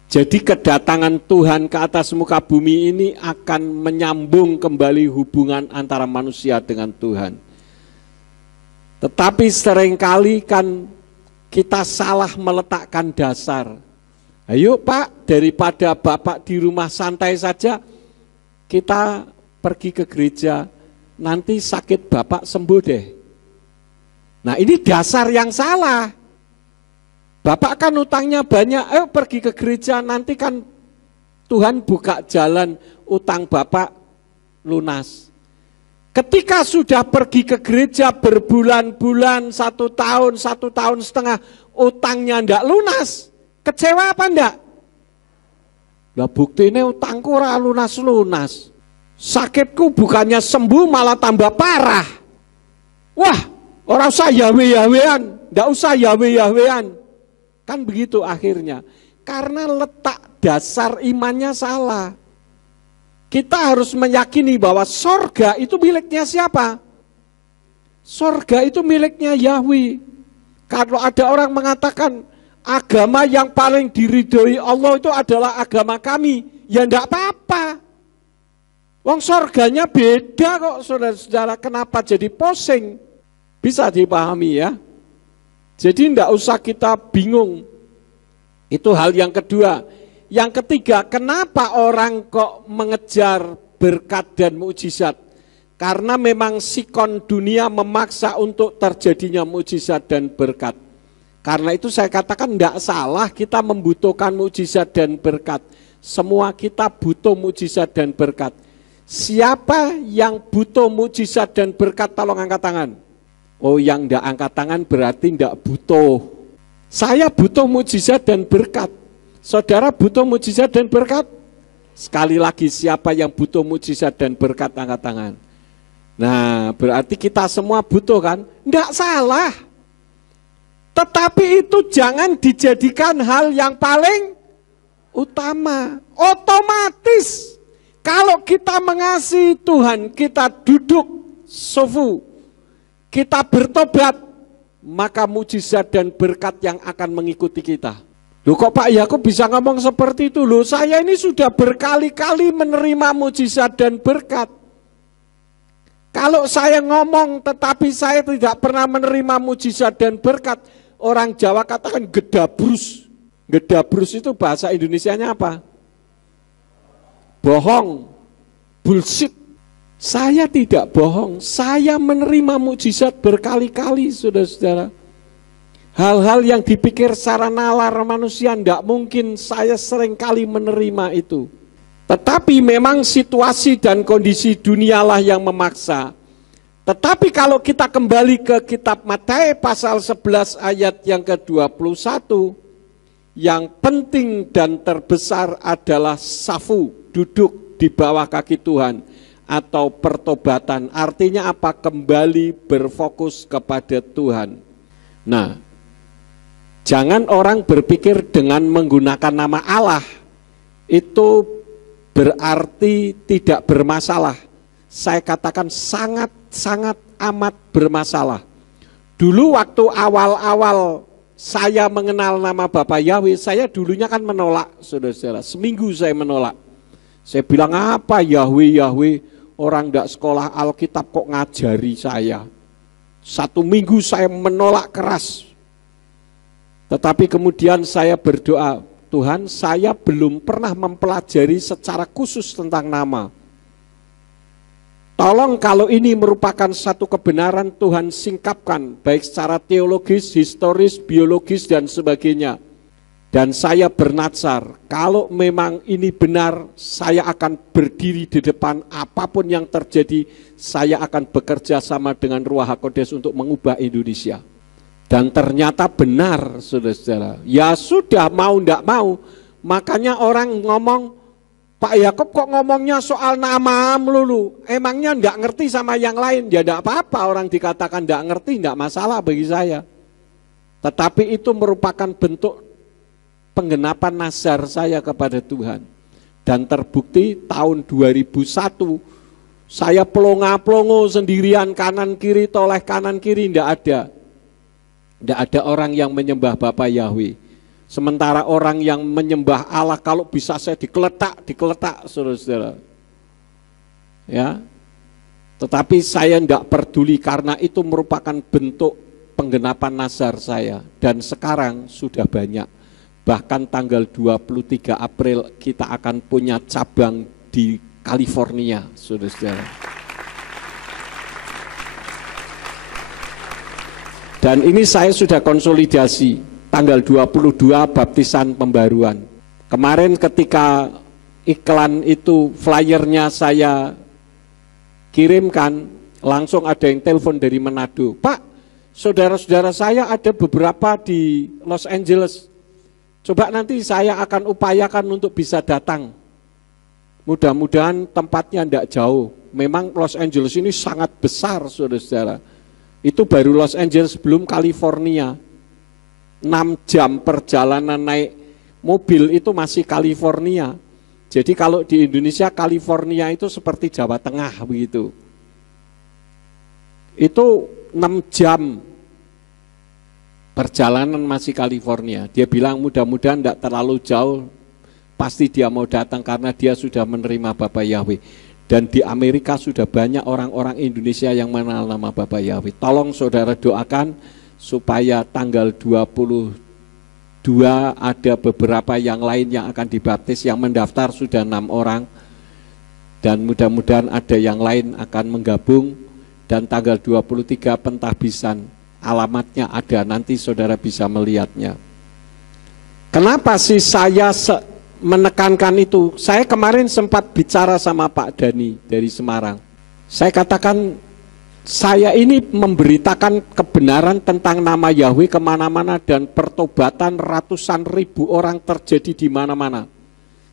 Jadi kedatangan Tuhan ke atas muka bumi ini akan menyambung kembali hubungan antara manusia dengan Tuhan. Tetapi seringkali kan kita salah meletakkan dasar. Ayo Pak, daripada Bapak di rumah santai saja, kita pergi ke gereja, nanti sakit Bapak sembuh deh. Nah ini dasar yang salah. Bapak kan utangnya banyak, ayo pergi ke gereja, nanti kan Tuhan buka jalan utang Bapak lunas. Ketika sudah pergi ke gereja berbulan-bulan, 1 tahun, 1,5 tahun, utangnya ndak lunas, kecewa apa ndak? Lah buktinya utangku ora lunas-lunas. Sakitku bukannya sembuh malah tambah parah. Wah, ora usah Yahwe-Yahwean, ndak usah Yahwe-Yahwean. Kan begitu akhirnya. Karena letak dasar imannya salah. Kita harus meyakini bahwa sorga itu miliknya siapa? Sorga itu miliknya Yahweh. Kalau ada orang mengatakan agama yang paling diridhoi Allah itu adalah agama kami, ya enggak apa-apa. Wong sorganya beda kok saudara-saudara, kenapa jadi pusing? Bisa dipahami ya. Jadi enggak usah kita bingung. Itu hal yang kedua. Yang ketiga, kenapa orang kok mengejar berkat dan mukjizat? Karena memang sikon dunia memaksa untuk terjadinya mukjizat dan berkat. Karena itu saya katakan tidak salah kita membutuhkan mukjizat dan berkat. Semua kita butuh mukjizat dan berkat. Siapa yang butuh mujizat dan berkat, tolong angkat tangan. Oh, yang enggak angkat tangan berarti enggak butuh. Saya butuh mujizat dan berkat. Saudara butuh mujizat dan berkat? Sekali lagi, siapa yang butuh mujizat dan berkat, angkat tangan. Nah, berarti kita semua butuh kan? Enggak salah. Tetapi itu jangan dijadikan hal yang paling utama. Otomatis kalau kita mengasihi Tuhan, kita duduk sofu, kita bertobat, maka mujizat dan berkat yang akan mengikuti kita. Loh, kok Pak Yakub bisa ngomong seperti itu? Loh, saya ini sudah berkali-kali menerima mujizat dan berkat. Kalau saya ngomong tetapi saya tidak pernah menerima mujizat dan berkat, orang Jawa katakan gedabrus. Gedabrus itu bahasa Indonesianya apa? Bohong, bullshit. Saya tidak bohong, saya menerima mujizat berkali-kali, saudara-saudara. Hal-hal yang dipikir secara nalar manusia tidak mungkin, saya seringkali menerima itu. Tetapi memang situasi dan kondisi dunialah yang memaksa. Tetapi kalau kita kembali ke kitab Matius pasal 11 ayat yang ke-21, yang penting dan terbesar adalah safu, duduk di bawah kaki Tuhan, atau pertobatan. Artinya apa? Kembali berfokus kepada Tuhan. Nah, jangan orang berpikir dengan menggunakan nama Allah itu berarti tidak bermasalah. Saya katakan sangat amat bermasalah. Dulu waktu awal-awal saya mengenal nama Bapak Yahweh, saya dulunya kan menolak, saudara-saudara. Seminggu saya menolak. Saya bilang, apa Yahweh, orang tidak sekolah Alkitab kok ngajari saya. 1 minggu saya menolak keras. Tetapi kemudian saya berdoa, Tuhan, saya belum pernah mempelajari secara khusus tentang nama. Tolong kalau ini merupakan satu kebenaran, Tuhan singkapkan, baik secara teologis, historis, biologis, dan sebagainya. Dan saya bernazar, kalau memang ini benar, saya akan berdiri di depan apapun yang terjadi, saya akan bekerja sama dengan Ruach HaKodes untuk mengubah Indonesia. Dan ternyata benar, saudara-saudara. Ya sudah, mau enggak mau. Makanya orang ngomong, Pak Yakub kok ngomongnya soal nama melulu. Emangnya enggak ngerti sama yang lain? Ya enggak apa-apa, orang dikatakan enggak ngerti, enggak masalah bagi saya. Tetapi itu merupakan bentuk penggenapan nazar saya kepada Tuhan. Dan terbukti tahun 2001, saya pelongo-pelongo sendirian kanan kiri, toleh kanan kiri, enggak ada. Tidak ada orang yang menyembah Bapak Yahweh. Sementara orang yang menyembah Allah, kalau bisa saya dikeletak, saudara-saudara. Ya. Tetapi saya tidak peduli karena itu merupakan bentuk penggenapan nazar saya. Dan sekarang sudah banyak. Bahkan tanggal 23 April kita akan punya cabang di California, saudara-saudara. Dan ini saya sudah konsolidasi, tanggal 22 baptisan pembaruan. Kemarin ketika iklan itu, flyernya saya kirimkan, langsung ada yang telepon dari Manado. Pak, saudara-saudara saya ada beberapa di Los Angeles. Coba nanti saya akan upayakan untuk bisa datang. Mudah-mudahan tempatnya tidak jauh. Memang Los Angeles ini sangat besar, saudara-saudara. Itu baru Los Angeles, belum California. 6 jam perjalanan naik mobil itu masih California. Jadi kalau di Indonesia, California itu seperti Jawa Tengah begitu. Itu 6 jam perjalanan masih California. Dia bilang mudah-mudahan tidak terlalu jauh, pasti dia mau datang karena dia sudah menerima Bapak Yahweh. Dan di Amerika sudah banyak orang-orang Indonesia yang mengenal nama Bapak Yahweh. Tolong saudara doakan supaya tanggal 22 ada beberapa yang lain yang akan dibaptis. Yang mendaftar sudah 6 orang. Dan mudah-mudahan ada yang lain akan menggabung. Dan tanggal 23 pentahbisan. Alamatnya ada, nanti saudara bisa melihatnya. Kenapa sih saya menekankan itu. Saya kemarin sempat bicara sama Pak Dani dari Semarang. Saya katakan, saya ini memberitakan kebenaran tentang nama Yahweh kemana-mana dan pertobatan ratusan ribu orang terjadi di mana-mana.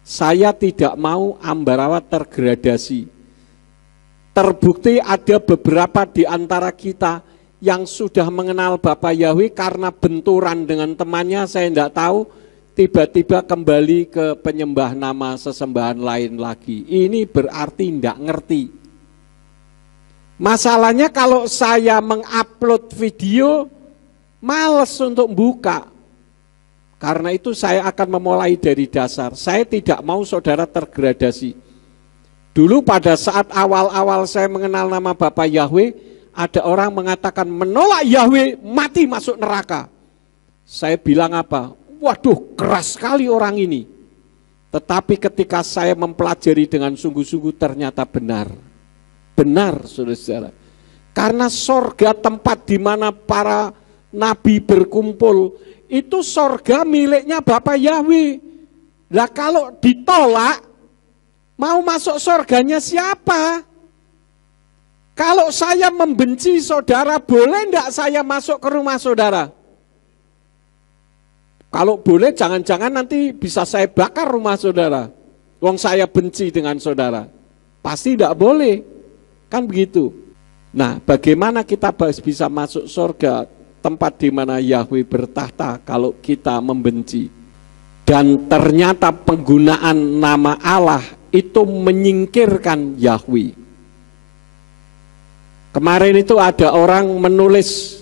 Saya tidak mau Ambarawa tergradasi. Terbukti ada beberapa di antara kita yang sudah mengenal Bapak Yahweh karena benturan dengan temannya, saya tidak tahu, tiba-tiba kembali ke penyembah nama sesembahan lain lagi. Ini berarti tidak ngerti. Masalahnya kalau saya mengupload video, males untuk buka. Karena itu saya akan memulai dari dasar. Saya tidak mau saudara tergradasi. Dulu pada saat awal-awal saya mengenal nama Bapak Yahweh, ada orang mengatakan menolak Yahweh mati masuk neraka. Saya bilang apa? Waduh, keras sekali orang ini. Tetapi ketika saya mempelajari dengan sungguh-sungguh ternyata benar. Benar, saudara-saudara. Karena sorga tempat di mana para nabi berkumpul, itu sorga miliknya Bapak Yahweh. Nah kalau ditolak, mau masuk sorganya siapa? Kalau saya membenci saudara, boleh enggak saya masuk ke rumah saudara? Kalau boleh, jangan-jangan nanti bisa saya bakar rumah saudara. Wong saya benci dengan saudara. Pasti enggak boleh. Kan begitu. Nah, bagaimana kita bisa masuk surga, tempat di mana Yahweh bertahta kalau kita membenci? Dan ternyata penggunaan nama Allah itu menyingkirkan Yahweh. Kemarin itu ada orang menulis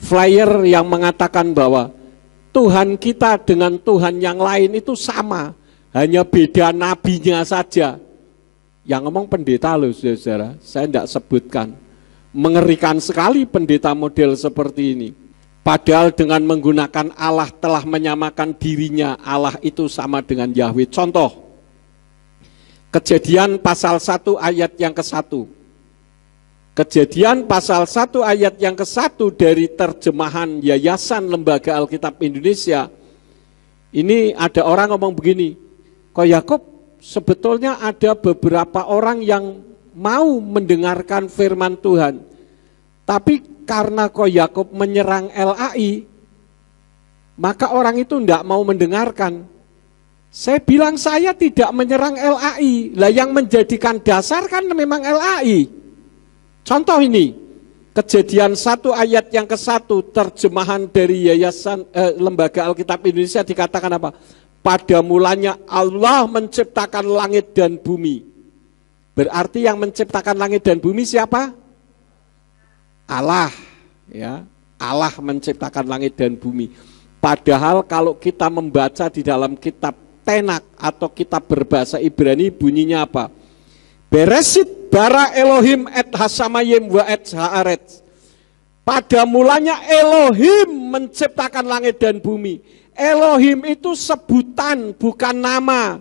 flyer yang mengatakan bahwa Tuhan kita dengan Tuhan yang lain itu sama, hanya beda nabinya saja. Yang ngomong pendeta loh saudara, saya tidak sebutkan. Mengerikan sekali pendeta model seperti ini. Padahal dengan menggunakan Allah telah menyamakan dirinya, Allah itu sama dengan Yahweh. Contoh, Kejadian pasal 1 ayat yang ke-1. Kejadian pasal 1 ayat yang ke-1 dari terjemahan Yayasan Lembaga Alkitab Indonesia. Ini ada orang ngomong begini, kok Yakub sebetulnya ada beberapa orang yang mau mendengarkan firman Tuhan. Tapi karena kok Yakub menyerang LAI, maka orang itu tidak mau mendengarkan. Saya bilang saya tidak menyerang LAI. Lah yang menjadikan dasar kan memang LAI. Contoh ini, Kejadian 1 ayat yang ke-1 terjemahan dari Yayasan Lembaga Alkitab Indonesia dikatakan apa? Pada mulanya Allah menciptakan langit dan bumi. Berarti yang menciptakan langit dan bumi siapa? Allah, ya. Allah menciptakan langit dan bumi. Padahal kalau kita membaca di dalam kitab Tenak atau kitab berbahasa Ibrani bunyinya apa? Beresit bara Elohim et hasamayim wa et haaretz. Pada mulanya Elohim menciptakan langit dan bumi. Elohim itu sebutan, bukan nama.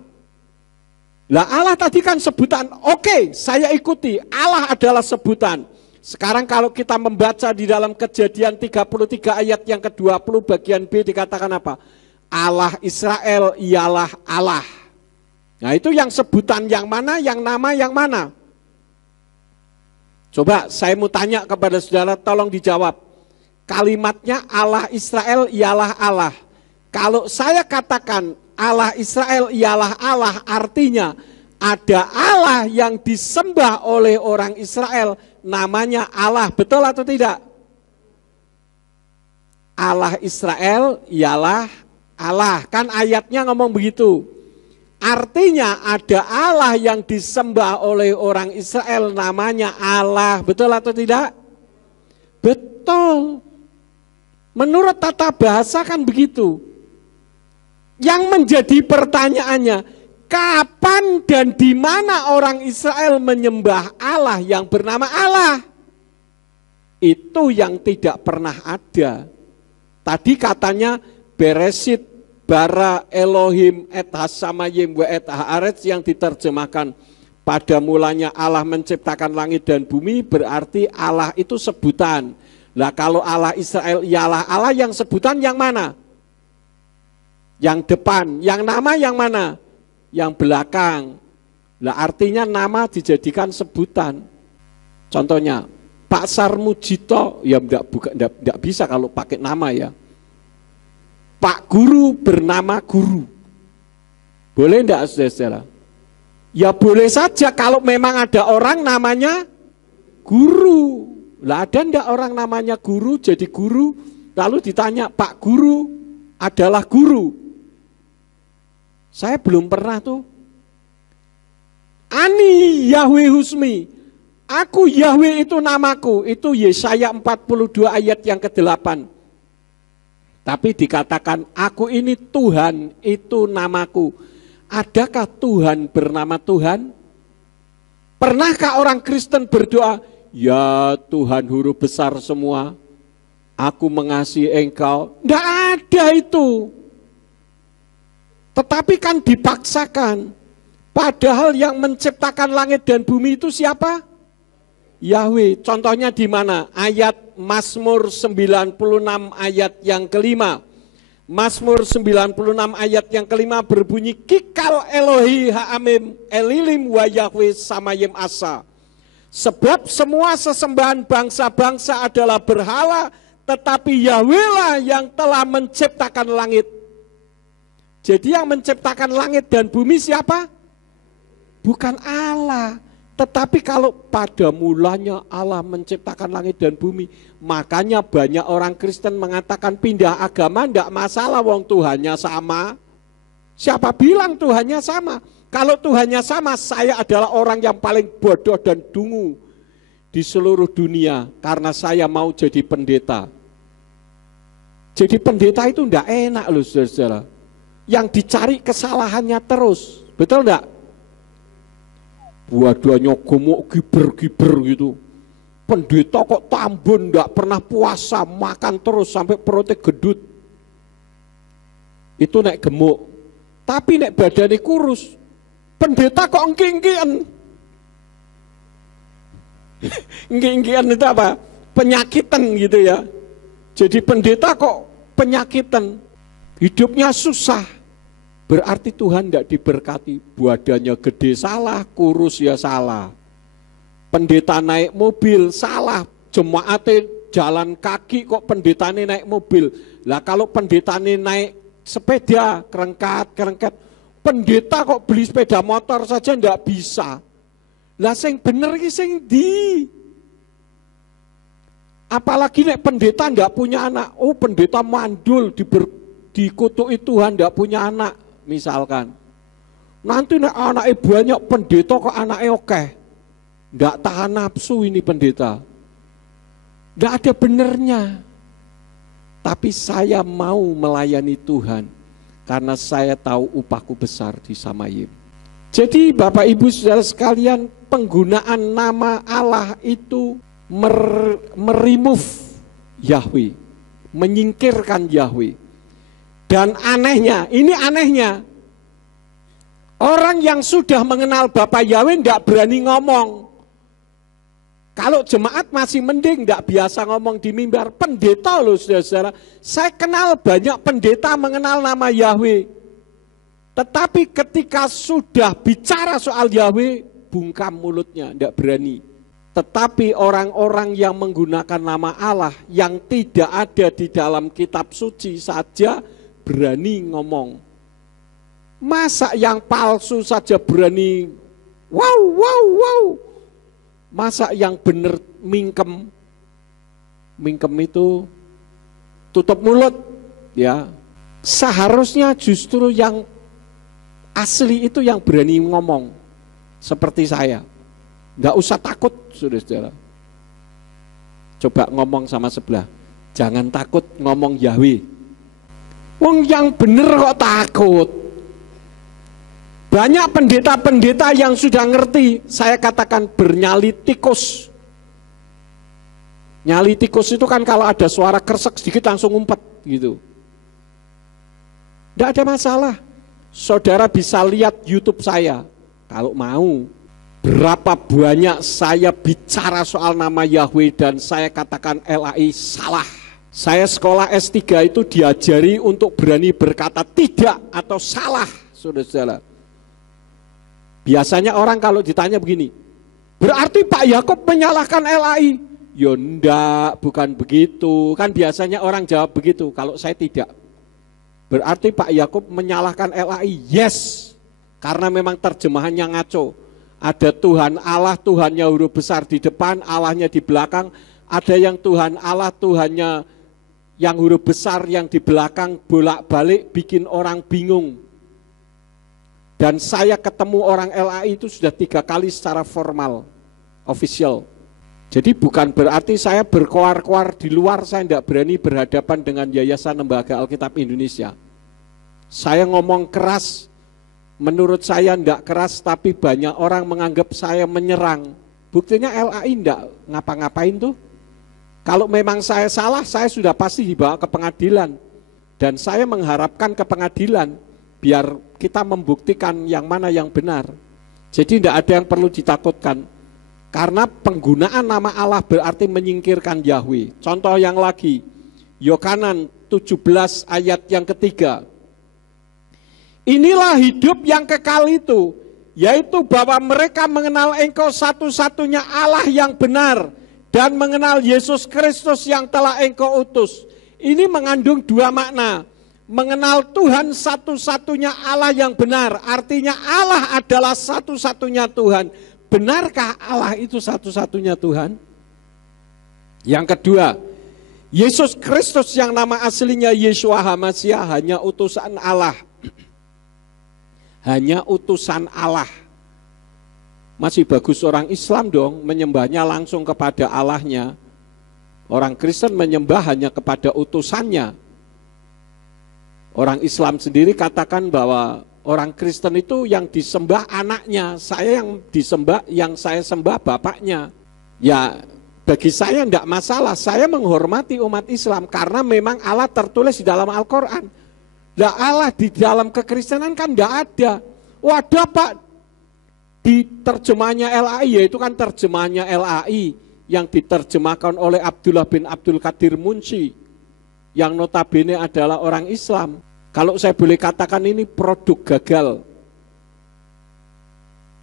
Lah Allah tadi kan sebutan, oke, saya ikuti, Allah adalah sebutan. Sekarang kalau kita membaca di dalam Kejadian 33 ayat yang ke-20 bagian B dikatakan apa? Allah Israel ialah Allah. Nah itu yang sebutan yang mana, yang nama yang mana? Coba saya mau tanya kepada saudara, tolong dijawab. Kalimatnya Allah Israel ialah Allah. Kalau saya katakan Allah Israel ialah Allah, artinya ada Allah yang disembah oleh orang Israel, namanya Allah, betul atau tidak? Allah Israel ialah Allah, kan ayatnya ngomong begitu. Artinya ada Allah yang disembah oleh orang Israel, namanya Allah, betul atau tidak? Betul. Menurut tata bahasa kan begitu. Yang menjadi pertanyaannya, kapan dan di mana orang Israel menyembah Allah yang bernama Allah? Itu yang tidak pernah ada. Tadi katanya Beresit bara Elohim et hasamayim wa et haaretz yang diterjemahkan pada mulanya Allah menciptakan langit dan bumi, berarti Allah itu sebutan. Lah kalau Allah Israel ialah Allah, yang sebutan yang mana? Yang depan, yang nama yang mana? Yang belakang. Lah artinya nama dijadikan sebutan. Contohnya, Pak Sarmujito, ya enggak bisa kalau pakai nama ya. Pak Guru bernama Guru. Boleh enggak saudara-saudara? Ya boleh saja kalau memang ada orang namanya Guru. Lah ada enggak orang namanya Guru jadi guru, lalu ditanya Pak Guru adalah guru? Saya belum pernah tuh. Ani Yahweh Husmi, aku Yahweh itu namaku. Itu Yesaya 42 ayat yang ke-8. Tapi dikatakan aku ini Tuhan itu namaku. Adakah Tuhan bernama Tuhan? Pernahkah orang Kristen berdoa, ya Tuhan huruf besar semua, aku mengasihi engkau? Tidak ada itu. Tetapi kan dipaksakan. Padahal yang menciptakan langit dan bumi itu siapa? Yahweh. Contohnya di mana? Ayat Mazmur 96 ayat yang kelima. Mazmur 96 ayat yang kelima berbunyi, Kikal Elohi ha'amim elilim wa Yahweh samayim asa. Sebab semua sesembahan bangsa-bangsa adalah berhala, tetapi Yahweh lah yang telah menciptakan langit. Jadi yang menciptakan langit dan bumi siapa? Bukan Allah. Tetapi kalau pada mulanya Allah menciptakan langit dan bumi, makanya banyak orang Kristen mengatakan pindah agama tidak masalah, wong Tuhannya sama. Siapa bilang Tuhannya sama? Kalau Tuhannya sama, saya adalah orang yang paling bodoh dan dungu di seluruh dunia karena saya mau jadi pendeta. Jadi pendeta itu tidak enak loh saudara-saudara. Yang dicari kesalahannya terus, betul enggak? Buadannya gemuk giber-giber gitu. Pendeta kok tambun, enggak pernah puasa, makan terus sampai perutnya gedut. Itu nek gemuk. Tapi nek badannya kurus, pendeta kok engki-engkian. Engki-engkian itu apa? Penyakitan gitu ya. Jadi pendeta kok penyakitan. Hidupnya susah, berarti Tuhan tidak diberkati. Badannya gede salah, kurus ya salah. Pendeta naik mobil salah, jemaatnya jalan kaki kok pendetanya naik mobil. Lah kalau pendetanya naik sepeda, kerengkat, pendeta kok beli sepeda motor saja tidak bisa. Lah sing bener ki sing di. Apalagi nek pendeta tidak punya anak, oh pendeta mandul dikutuki Tuhan tidak punya anak misalkan. Nanti nek anaknya banyak, pendeta kok anaknya oke, tidak tahan nafsu ini pendeta. Tidak ada benernya. Tapi saya mau melayani Tuhan karena saya tahu upahku besar di Samayim. Jadi Bapak Ibu Saudara sekalian, penggunaan nama Allah itu meremove Yahweh, menyingkirkan Yahweh. Dan anehnya, ini anehnya, orang yang sudah mengenal Bapak Yahweh tidak berani ngomong. Kalau jemaat masih mending, tidak biasa ngomong di mimbar. Pendeta loh saudara-saudara, saya kenal banyak pendeta mengenal nama Yahweh. Tetapi ketika sudah bicara soal Yahweh, bungkam mulutnya, tidak berani. Tetapi orang-orang yang menggunakan nama Allah yang tidak ada di dalam kitab suci saja berani ngomong. Masa yang palsu saja berani wow. Masa yang benar mingkem. Mingkem itu tutup mulut ya. Seharusnya justru yang asli itu yang berani ngomong. Seperti saya. Enggak usah takut saudara-saudara. Coba ngomong sama sebelah. Jangan takut ngomong Yahweh. Wong yang bener kok takut. Banyak pendeta-pendeta yang sudah ngerti, saya katakan bernyali tikus. Nyali tikus itu kan kalau ada suara kersek sedikit langsung ngumpet gitu. Tidak ada masalah. Saudara bisa lihat YouTube saya kalau mau. Berapa banyak saya bicara soal nama Yahweh dan saya katakan LAI salah. Saya sekolah S3 itu diajari untuk berani berkata tidak atau salah, saudara-saudara. Biasanya orang kalau ditanya begini, berarti Pak Yakub menyalahkan LAI? Ya enggak, bukan begitu. Kan biasanya orang jawab begitu, kalau saya tidak. Berarti Pak Yakub menyalahkan LAI? Yes, karena memang terjemahannya ngaco. Ada Tuhan Allah, Tuhannya huruf besar di depan, Allahnya di belakang. Ada yang Tuhan Allah, Tuhannya yang huruf besar yang di belakang bolak-balik bikin orang bingung. Dan saya ketemu orang LAI itu sudah 3 kali secara formal, official. Jadi bukan berarti saya berkoar-koar di luar, saya tidak berani berhadapan dengan Yayasan Lembaga Alkitab Indonesia. Saya ngomong keras, menurut saya tidak keras, tapi banyak orang menganggap saya menyerang. Buktinya LAI tidak ngapa-ngapain tuh. Kalau memang saya salah, saya sudah pasti dibawa ke pengadilan. Dan saya mengharapkan ke pengadilan, biar kita membuktikan yang mana yang benar. Jadi tidak ada yang perlu ditakutkan. Karena penggunaan nama Allah berarti menyingkirkan Yahweh. Contoh yang lagi, Yohanan 17 ayat yang ketiga. Inilah hidup yang kekal itu, yaitu bahwa mereka mengenal Engkau satu-satunya Allah yang benar, dan mengenal Yesus Kristus yang telah Engkau utus. Ini mengandung 2 makna. Mengenal Tuhan satu-satunya Allah yang benar, artinya Allah adalah satu-satunya Tuhan. Benarkah Allah itu satu-satunya Tuhan? Yang kedua, Yesus Kristus yang nama aslinya Yeshua HaMashiach hanya utusan Allah. Hanya utusan Allah. Masih bagus orang Islam dong, menyembahnya langsung kepada Allahnya. Orang Kristen menyembah hanya kepada utusannya. Orang Islam sendiri katakan bahwa orang Kristen itu yang disembah anaknya, saya yang disembah, yang saya sembah bapaknya. Ya bagi saya tidak masalah, saya menghormati umat Islam karena memang Allah tertulis di dalam Al-Quran. Nah Allah di dalam kekristenan kan tidak ada. Wadah Pak, di terjemahnya LAI, yaitu kan terjemahnya LAI yang diterjemahkan oleh Abdullah bin Abdul Qadir Munshi yang notabene adalah orang Islam. Kalau saya boleh katakan ini produk gagal.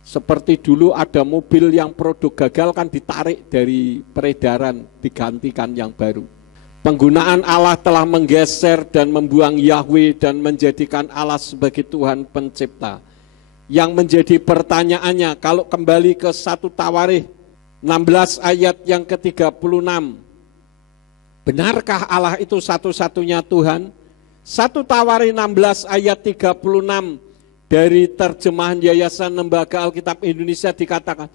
Seperti dulu ada mobil yang produk gagal kan ditarik dari peredaran, digantikan yang baru. Penggunaan Allah telah menggeser dan membuang Yahweh dan menjadikan Allah sebagai Tuhan pencipta. Yang menjadi pertanyaannya, kalau kembali ke 1 Tawarikh 16 ayat yang ke-36, benarkah Allah itu satu-satunya Tuhan? 1 Tawarikh 16 ayat 36 dari terjemahan Yayasan Lembaga Alkitab Indonesia dikatakan,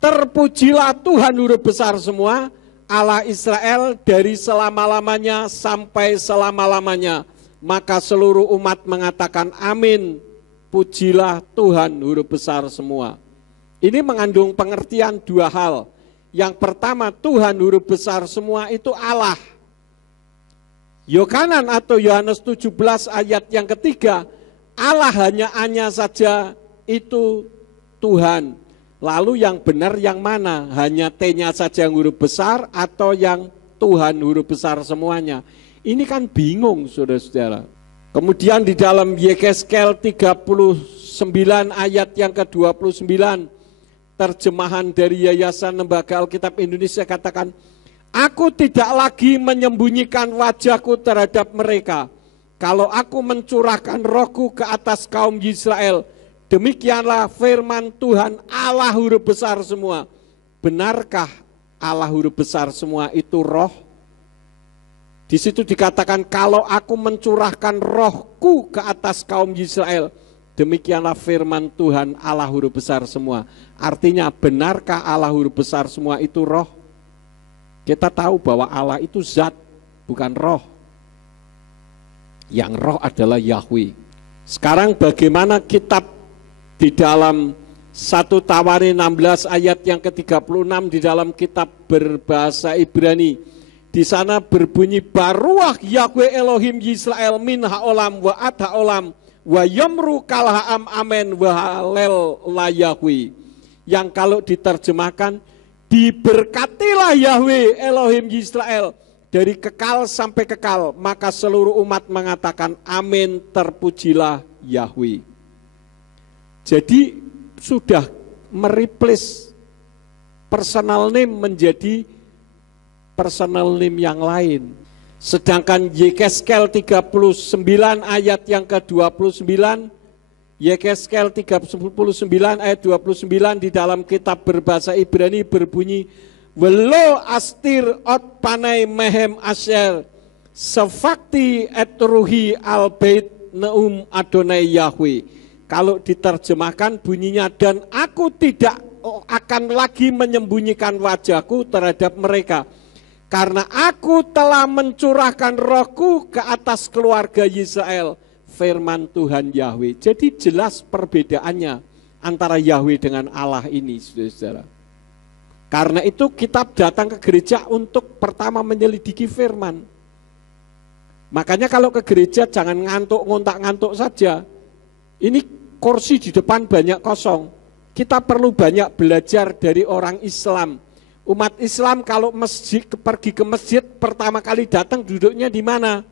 terpujilah Tuhan huruf besar semua, Allah Israel dari selama-lamanya sampai selama-lamanya. Maka seluruh umat mengatakan amin, pujilah Tuhan huruf besar semua. Ini mengandung pengertian 2 hal. Yang pertama, Tuhan huruf besar semua itu Allah. Yohanan atau Yohanes 17 ayat yang ketiga, Allah hanya saja itu Tuhan. Lalu yang benar yang mana? Hanya T-nya saja yang huruf besar atau yang Tuhan huruf besar semuanya? Ini kan bingung saudara-saudara. Kemudian di dalam Yekeskel 39 ayat yang ke-29, terjemahan dari Yayasan Lembaga Alkitab Indonesia katakan, aku tidak lagi menyembunyikan wajahku terhadap mereka. Kalau aku mencurahkan rohku ke atas kaum Israel, demikianlah firman Tuhan Allah huruf besar semua. Benarkah Allah huruf besar semua itu roh? Di situ dikatakan kalau aku mencurahkan rohku ke atas kaum Israel, demikianlah firman Tuhan Allah huruf besar semua. Artinya benarkah Allah huruf besar semua itu roh? Kita tahu bahwa Allah itu zat, bukan roh. Yang roh adalah Yahweh. Sekarang bagaimana kitab di dalam 1 Tawarikh 16 ayat yang ke-36 di dalam kitab berbahasa Ibrani. Di sana berbunyi baruah Yahweh Elohim Yisrael min haolam wa ad haolam wa yamru kalha'am amen wa halel la Yahweh. Yang kalau diterjemahkan, diberkatilah Yahweh Elohim Yisrael dari kekal sampai kekal. Maka seluruh umat mengatakan amin, terpujilah Yahweh. Jadi sudah mereplace personal name menjadi personal name yang lain. Sedangkan Yekeskel 39 ayat yang ke-29, Yekeskel 39 ayat 29 di dalam kitab berbahasa Ibrani berbunyi, Velo astir ot panai mehem asher, sefakti et ruhi al bait neum Adonai Yahweh. Kalau diterjemahkan bunyinya, dan aku tidak akan lagi menyembunyikan wajahku terhadap mereka, karena aku telah mencurahkan rohku ke atas keluarga Israel, firman Tuhan Yahweh. Jadi jelas perbedaannya antara Yahweh dengan Allah ini, saudara-saudara. Karena itu kita datang ke gereja untuk pertama menyelidiki firman. Makanya kalau ke gereja jangan ngantuk-ngontak-ngantuk saja. Ini kursi di depan banyak kosong. Kita perlu banyak belajar dari orang Islam. Umat Islam kalau pergi ke masjid pertama kali datang duduknya di mana?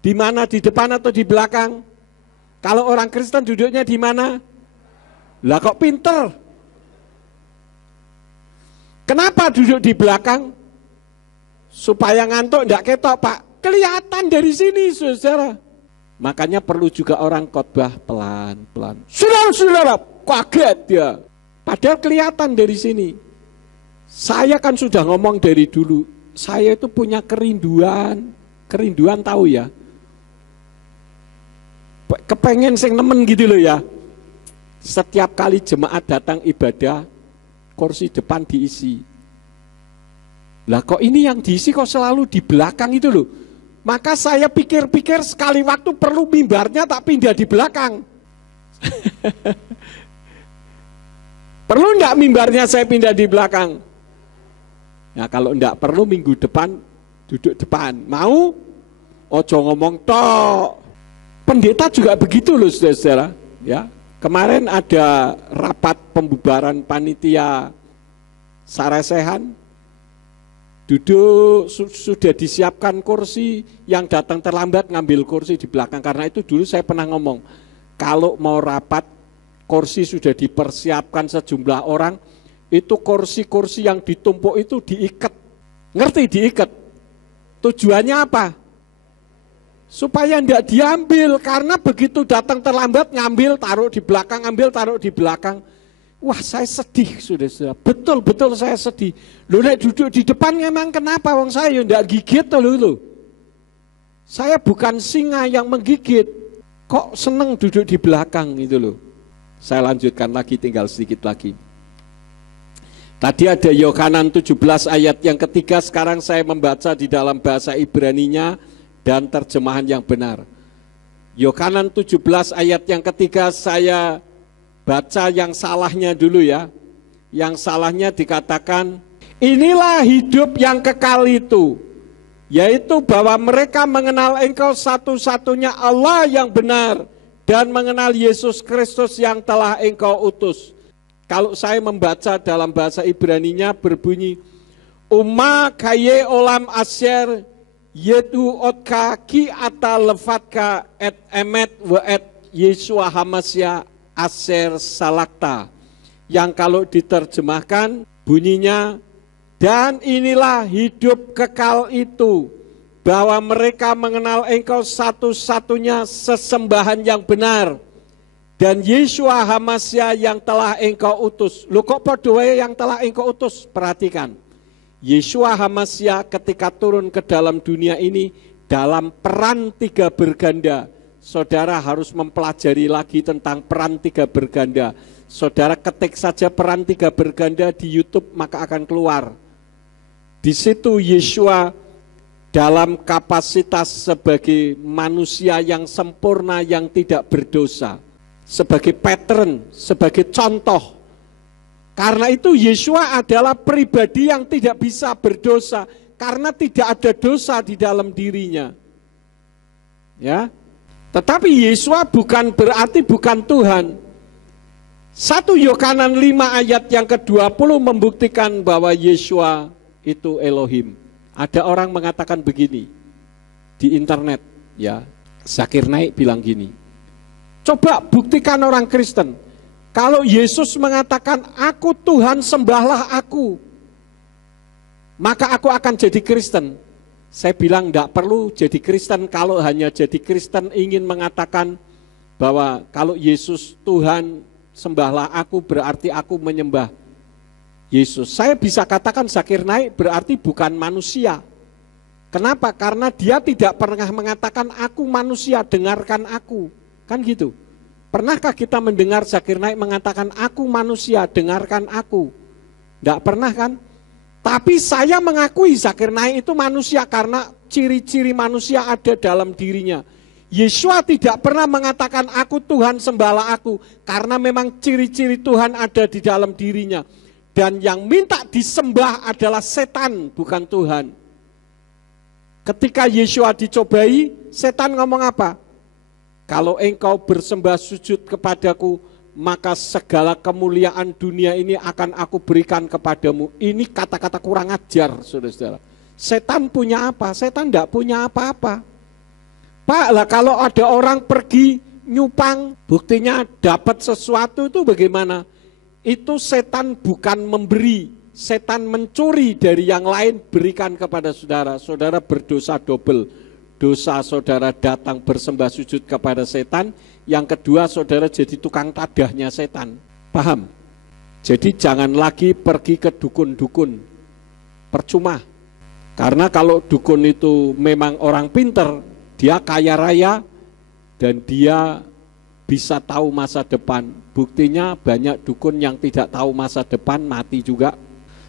Di mana, di depan atau di belakang? Kalau orang Kristen duduknya di mana? Lah kok pinter? Kenapa duduk di belakang? Supaya ngantuk enggak ketok, Pak. Kelihatan dari sini, saudara. Makanya perlu juga orang khotbah pelan-pelan. Saudara-saudara, kaget dia. Padahal kelihatan dari sini. Saya kan sudah ngomong dari dulu, saya itu punya kerinduan tahu ya. Kepengen sing nemen gitu loh ya. Setiap kali jemaat datang ibadah, kursi depan diisi. Lah kok ini yang diisi kok selalu di belakang itu loh. Maka saya pikir-pikir sekali waktu perlu mimbarnya tak pindah di belakang. Perlu enggak mimbarnya saya pindah di belakang? Nah kalau enggak perlu minggu depan duduk depan. Mau? Ojo ngomong tok. Pendeta juga begitu loh saudara-saudara. Ya, kemarin ada rapat pembubaran panitia Saresehan. Duduk sudah disiapkan kursi, yang datang terlambat ngambil kursi di belakang. Karena itu dulu saya pernah ngomong, kalau mau rapat kursi sudah dipersiapkan sejumlah orang, itu kursi-kursi yang ditumpuk itu diikat. Ngerti diikat? Tujuannya apa? Supaya tidak diambil, karena begitu datang terlambat ngambil taruh di belakang, ngambil taruh di belakang. Wah saya sedih sudah. Betul-betul saya sedih. Loh nek duduk di depan memang kenapa? Wong saya tidak gigit loh. Saya bukan singa yang menggigit. Kok seneng duduk di belakang itu loh. Saya lanjutkan lagi, tinggal sedikit lagi. Tadi ada Yohanan 17 ayat yang ketiga, sekarang saya membaca di dalam bahasa Ibraninya dan terjemahan yang benar. Yohanan 17 ayat yang ketiga saya baca yang salahnya dulu ya. Yang salahnya dikatakan, inilah hidup yang kekal itu, yaitu bahwa mereka mengenal Engkau satu-satunya Allah yang benar dan mengenal Yesus Kristus yang telah Engkau utus. Kalau saya membaca dalam bahasa Ibraninya berbunyi, Uma kaye olam asyer yedu otka ki ata levatka et emet wa et Yeshua hamasya asyer salakta. Yang kalau diterjemahkan bunyinya, dan inilah hidup kekal itu, bahwa mereka mengenal Engkau satu-satunya sesembahan yang benar, dan Yeshua Hamasya yang telah Engkau utus. Loh kok podoe yang telah Engkau utus? Perhatikan, Yeshua Hamasya ketika turun ke dalam dunia ini dalam peran tiga berganda. Saudara harus mempelajari lagi tentang peran tiga berganda. Saudara ketik saja peran tiga berganda di YouTube maka akan keluar. Di situ Yeshua dalam kapasitas sebagai manusia yang sempurna yang tidak berdosa, sebagai pattern, sebagai contoh. Karena itu Yeshua adalah pribadi yang tidak bisa berdosa karena tidak ada dosa di dalam dirinya. Ya. Tetapi Yeshua bukan berarti bukan Tuhan. 1 Yohanan 5 ayat yang ke-20 membuktikan bahwa Yeshua itu Elohim. Ada orang mengatakan begini di internet, ya. Zakir Naik bilang gini, coba buktikan orang Kristen, kalau Yesus mengatakan aku Tuhan sembahlah aku, maka aku akan jadi Kristen. Saya bilang enggak perlu jadi Kristen kalau hanya jadi Kristen ingin mengatakan bahwa kalau Yesus Tuhan sembahlah aku berarti aku menyembah Yesus. Saya bisa katakan Zakir Naik berarti bukan manusia. Kenapa? Karena dia tidak pernah mengatakan aku manusia, dengarkan aku. Kan gitu. Pernahkah kita mendengar Zakir Naik mengatakan aku manusia, dengarkan aku? Tidak pernah kan? Tapi saya mengakui Zakir Naik itu manusia karena ciri-ciri manusia ada dalam dirinya. Yesua tidak pernah mengatakan aku Tuhan sembahlah aku, karena memang ciri-ciri Tuhan ada di dalam dirinya. Dan yang minta disembah adalah setan, bukan Tuhan. Ketika Yesua dicobai, setan ngomong apa? Kalau engkau bersembah sujud kepadaku, maka segala kemuliaan dunia ini akan aku berikan kepadamu. Ini kata-kata kurang ajar, saudara-saudara. Setan punya apa? Setan tidak punya apa-apa. Pak, lah kalau ada orang pergi nyupang, buktinya dapat sesuatu itu bagaimana? Itu setan bukan memberi, setan mencuri dari yang lain berikan kepada saudara. Saudara berdosa double. Dosa saudara datang bersembah sujud kepada setan, yang kedua saudara jadi tukang tadahnya setan. Paham? Jadi jangan lagi pergi ke dukun-dukun. Percuma. Karena kalau dukun itu memang orang pinter, dia kaya raya dan dia bisa tahu masa depan. Buktinya banyak dukun yang tidak tahu masa depan mati juga.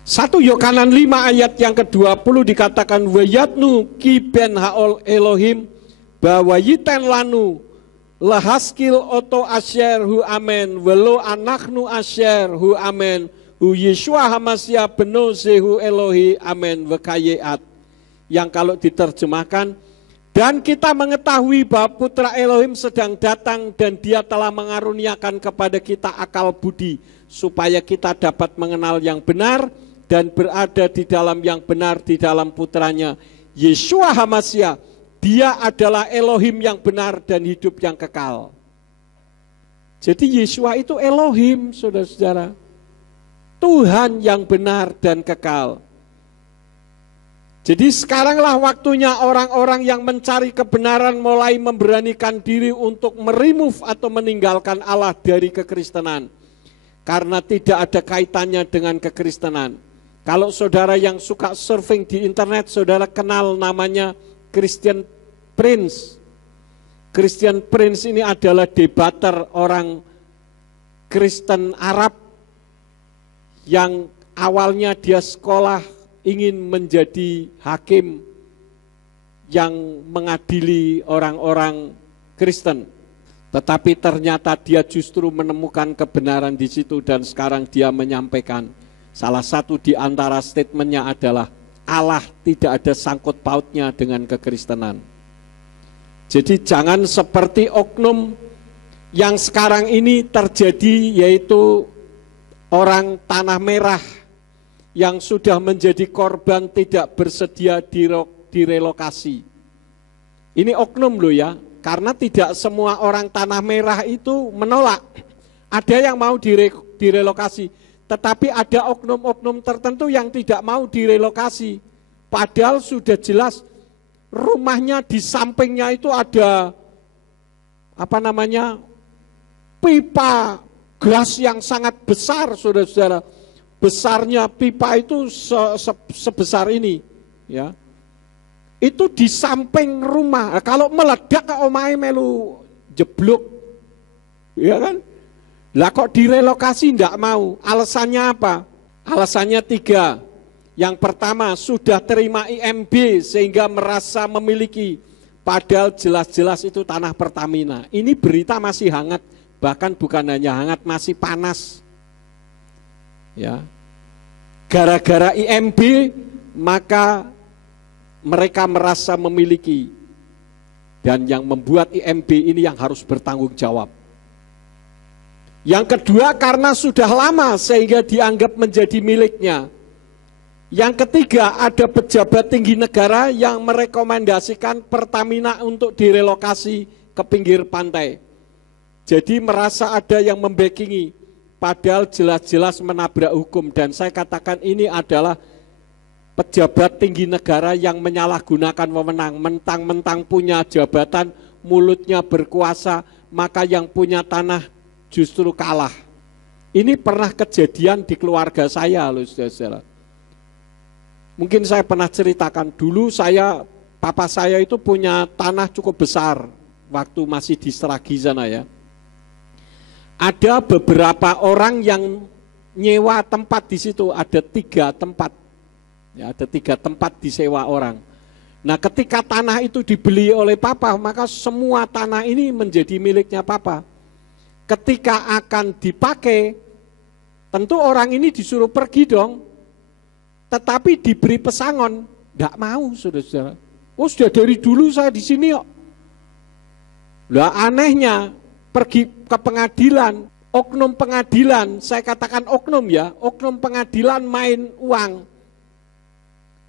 1 Yohanes 5 ayat yang ke-20 dikatakan wayatnu ki ben haol Elohim bahwa yiten lanu lahaskil oto asyer hu amen welo anaknu asyer hu amen hu Yeshua hamasya beno zehu Elohi amen wekayeat. Yang kalau diterjemahkan, dan kita mengetahui bahwa Putra Elohim sedang datang dan dia telah mengaruniakan kepada kita akal budi, supaya kita dapat mengenal yang benar dan berada di dalam yang benar di dalam putranya, Yeshua Hamasya. Dia adalah Elohim yang benar dan hidup yang kekal. Jadi Yeshua itu Elohim, saudara-saudara. Tuhan yang benar dan kekal. Jadi sekaranglah waktunya orang-orang yang mencari kebenaran mulai memberanikan diri untuk meremove atau meninggalkan Allah dari kekristenan. Karena tidak ada kaitannya dengan kekristenan. Kalau saudara yang suka surfing di internet, saudara kenal namanya Christian Prince. Christian Prince ini adalah debater orang Kristen Arab yang awalnya dia sekolah ingin menjadi hakim yang mengadili orang-orang Kristen. Tetapi ternyata dia justru menemukan kebenaran di situ dan sekarang dia menyampaikan. Salah satu di antara statementnya adalah Allah tidak ada sangkut pautnya dengan kekristenan. Jadi jangan seperti oknum yang sekarang ini terjadi, yaitu orang tanah merah yang sudah menjadi korban tidak bersedia direlokasi. Ini oknum loh ya, karena tidak semua orang tanah merah itu menolak. Ada yang mau direlokasi, tetapi ada oknum-oknum tertentu yang tidak mau direlokasi. Padahal sudah jelas rumahnya di sampingnya itu ada pipa gas yang sangat besar, saudara-saudara. Besarnya pipa itu sebesar ini, ya. Itu di samping rumah. Kalau meledak ke omahe melu jeblok, ya kan? Lah kok direlokasi enggak mau? Alasannya apa? Alasannya 3. Yang pertama, sudah terima IMB sehingga merasa memiliki, padahal jelas-jelas itu tanah Pertamina. Ini berita masih hangat, bahkan bukan hanya hangat, masih panas. Ya. Gara-gara IMB maka mereka merasa memiliki, dan yang membuat IMB ini yang harus bertanggung jawab. Yang kedua, karena sudah lama sehingga dianggap menjadi miliknya. Yang ketiga, ada pejabat tinggi negara yang merekomendasikan Pertamina untuk direlokasi ke pinggir pantai. Jadi merasa ada yang membackingi, padahal jelas-jelas menabrak hukum. Dan saya katakan ini adalah pejabat tinggi negara yang menyalahgunakan wewenang, mentang-mentang punya jabatan, mulutnya berkuasa, maka yang punya tanah justru kalah. Ini pernah kejadian di keluarga saya loh, saudara-saudara. Mungkin saya pernah ceritakan dulu papa saya itu punya tanah cukup besar waktu masih di Seragi sana ya. Ada beberapa orang yang nyewa tempat di situ, ada 3 tempat. Ya, ada 3 tempat disewa orang. Nah, ketika tanah itu dibeli oleh papa, maka semua tanah ini menjadi miliknya papa. Ketika akan dipakai, tentu orang ini disuruh pergi dong. Tetapi diberi pesangon, enggak mau, saudara-saudara. Oh, sudah dari dulu saya di sini kok. Lah anehnya, pergi ke pengadilan, oknum pengadilan, saya katakan oknum ya, oknum pengadilan main uang.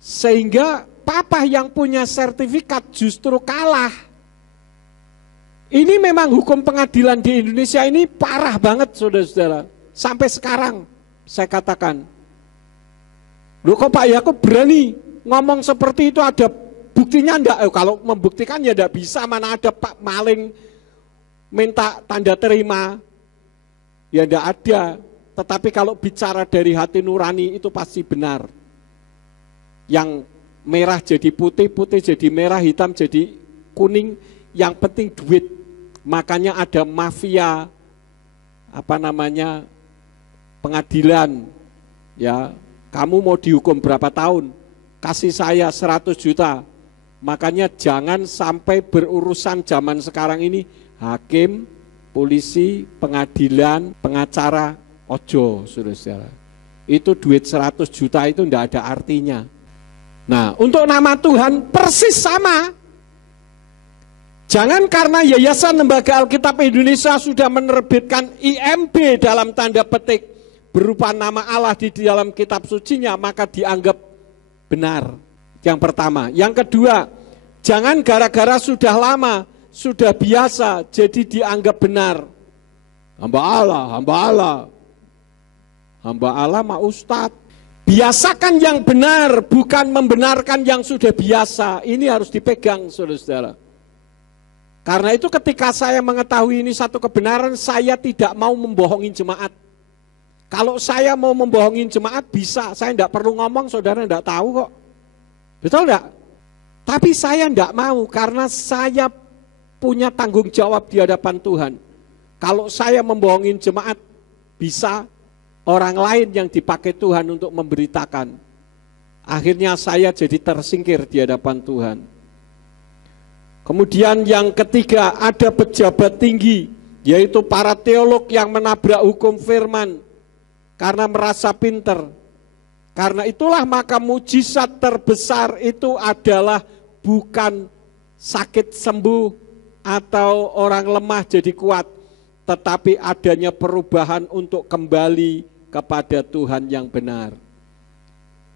Sehingga papa yang punya sertifikat justru kalah. Ini memang hukum pengadilan di Indonesia ini parah banget, saudara-saudara. Sampai sekarang, saya katakan. Loh kok Pak Yakub berani ngomong seperti itu, ada buktinya enggak? Kalau membuktikan ya enggak bisa, mana ada Pak maling minta tanda terima, ya enggak ada. Tetapi kalau bicara dari hati nurani itu pasti benar. Yang merah jadi putih, putih jadi merah, hitam jadi kuning, yang penting duit. Makanya ada mafia, pengadilan, ya. Kamu mau dihukum berapa tahun? Kasih saya 100 juta. Makanya jangan sampai berurusan zaman sekarang ini hakim, polisi, pengadilan, pengacara, ojo, saudara-saudara. Itu duit 100 juta itu enggak ada artinya. Nah, untuk nama Tuhan persis sama. Jangan karena Yayasan Lembaga Alkitab Indonesia sudah menerbitkan IMB dalam tanda petik berupa nama Allah di dalam kitab sucinya, maka dianggap benar. Yang pertama. Yang kedua, jangan gara-gara sudah lama, sudah biasa, jadi dianggap benar. Hamba Allah, hamba Allah. Hamba Allah mah Ustadz. Biasakan yang benar, bukan membenarkan yang sudah biasa. Ini harus dipegang, saudara-saudara. Karena itu ketika saya mengetahui ini satu kebenaran, saya tidak mau membohongi jemaat. Kalau saya mau membohongin jemaat bisa, saya tidak perlu ngomong, saudara tidak tahu kok. Betul tidak? Tapi saya tidak mau karena saya punya tanggung jawab di hadapan Tuhan. Kalau saya membohongin jemaat, bisa orang lain yang dipakai Tuhan untuk memberitakan. Akhirnya saya jadi tersingkir di hadapan Tuhan. Kemudian yang ketiga, ada pejabat tinggi, yaitu para teolog yang menabrak hukum firman. Karena merasa pinter. Karena itulah maka mujizat terbesar itu adalah bukan sakit sembuh atau orang lemah jadi kuat, tetapi adanya perubahan untuk kembali kepada Tuhan yang benar.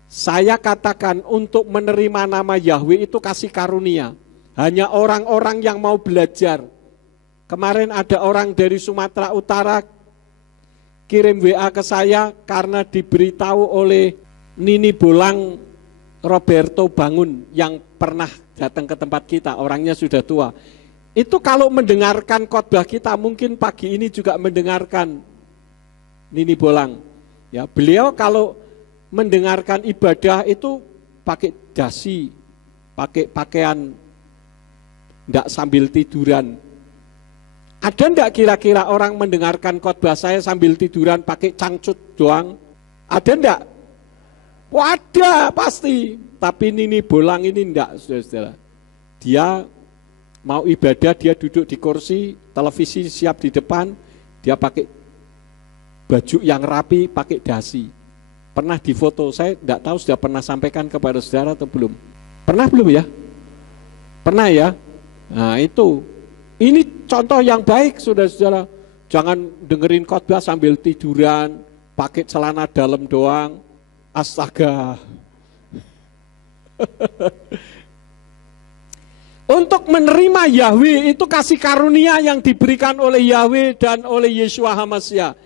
Saya katakan untuk menerima nama Yahweh itu kasih karunia. Hanya orang-orang yang mau belajar. Kemarin ada orang dari Sumatera Utara kirim WA ke saya karena diberitahu oleh Nini Bolang Roberto Bangun yang pernah datang ke tempat kita, orangnya sudah tua. Itu kalau mendengarkan khotbah kita mungkin pagi ini juga mendengarkan Nini Bolang. Ya, beliau kalau mendengarkan ibadah itu pakai dasi, pakai pakaian, enggak sambil tiduran. Ada enggak kira-kira orang mendengarkan khotbah saya sambil tiduran pakai cangcut doang? Ada enggak? Wadah pasti. Tapi Nini Bolang ini enggak, saudara-saudara. Dia mau ibadah, dia duduk di kursi, televisi siap di depan, dia pakai baju yang rapi, pakai dasi. Pernah difoto, saya enggak tahu sudah pernah sampaikan kepada saudara atau belum. Pernah belum ya? Pernah ya? Nah itu. Ini contoh yang baik, saudara-saudara. Jangan dengerin khotbah sambil tiduran, pakai celana dalam doang. Astaga. Untuk menerima Yahweh itu kasih karunia yang diberikan oleh Yahweh dan oleh Yeshua HaMashiach.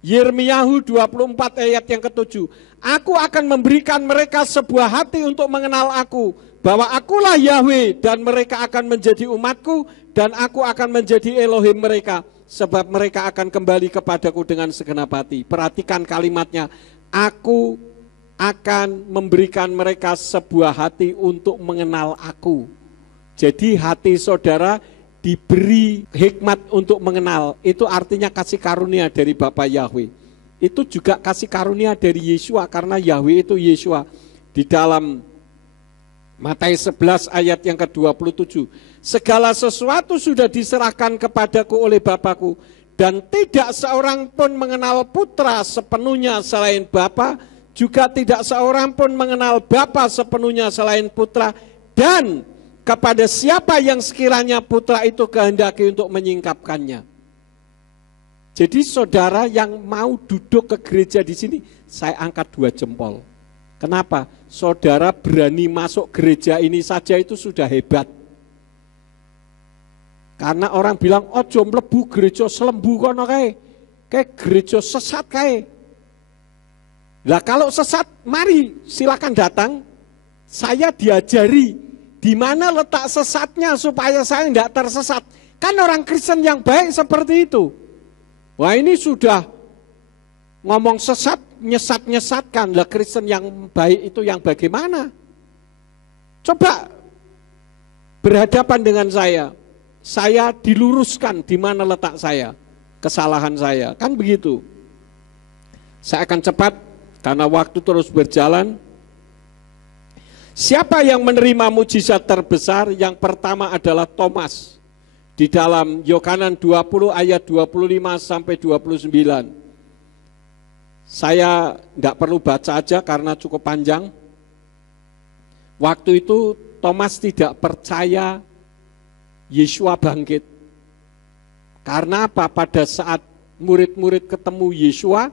Yirmiyahu 24 ayat yang ke-7. Aku akan memberikan mereka sebuah hati untuk mengenal aku, bahwa akulah Yahweh, dan mereka akan menjadi umatku, dan aku akan menjadi Elohim mereka, sebab mereka akan kembali kepadaku dengan segenap hati. Perhatikan kalimatnya, aku akan memberikan mereka sebuah hati untuk mengenal aku. Jadi hati saudara diberi hikmat untuk mengenal, itu artinya kasih karunia dari Bapa Yahweh. Itu juga kasih karunia dari Yeshua, karena Yahweh itu Yeshua. Di dalam Matius 11 ayat yang ke-27, segala sesuatu sudah diserahkan kepadaku oleh Bapakku, dan tidak seorang pun mengenal putra sepenuhnya selain Bapa, juga tidak seorang pun mengenal Bapa sepenuhnya selain putra, dan kepada siapa yang sekiranya putra itu kehendaki untuk menyingkapkannya. Jadi saudara yang mau duduk ke gereja di sini, saya angkat 2 jempol. Kenapa? Saudara berani masuk gereja ini saja itu sudah hebat. Karena orang bilang, ojo mlebu gereja selembu kono kae. Kayak gereja sesat kae. Lah kalau sesat, mari silakan datang. Saya diajari di mana letak sesatnya supaya saya tidak tersesat. Kan orang Kristen yang baik seperti itu. Wah ini sudah ngomong sesat, nyesat-nyesatkan. Lah Kristen yang baik itu yang bagaimana? Coba berhadapan dengan saya diluruskan di mana letak saya, kesalahan saya. Kan begitu. Saya akan cepat karena waktu terus berjalan. Siapa yang menerima mujizat terbesar? Yang pertama adalah Thomas. Di dalam Yohanan 20 ayat 25 sampai 29. Saya tidak perlu baca aja karena cukup panjang. Waktu itu Thomas tidak percaya Yeshua bangkit. Karena apa? Pada saat murid-murid ketemu Yeshua,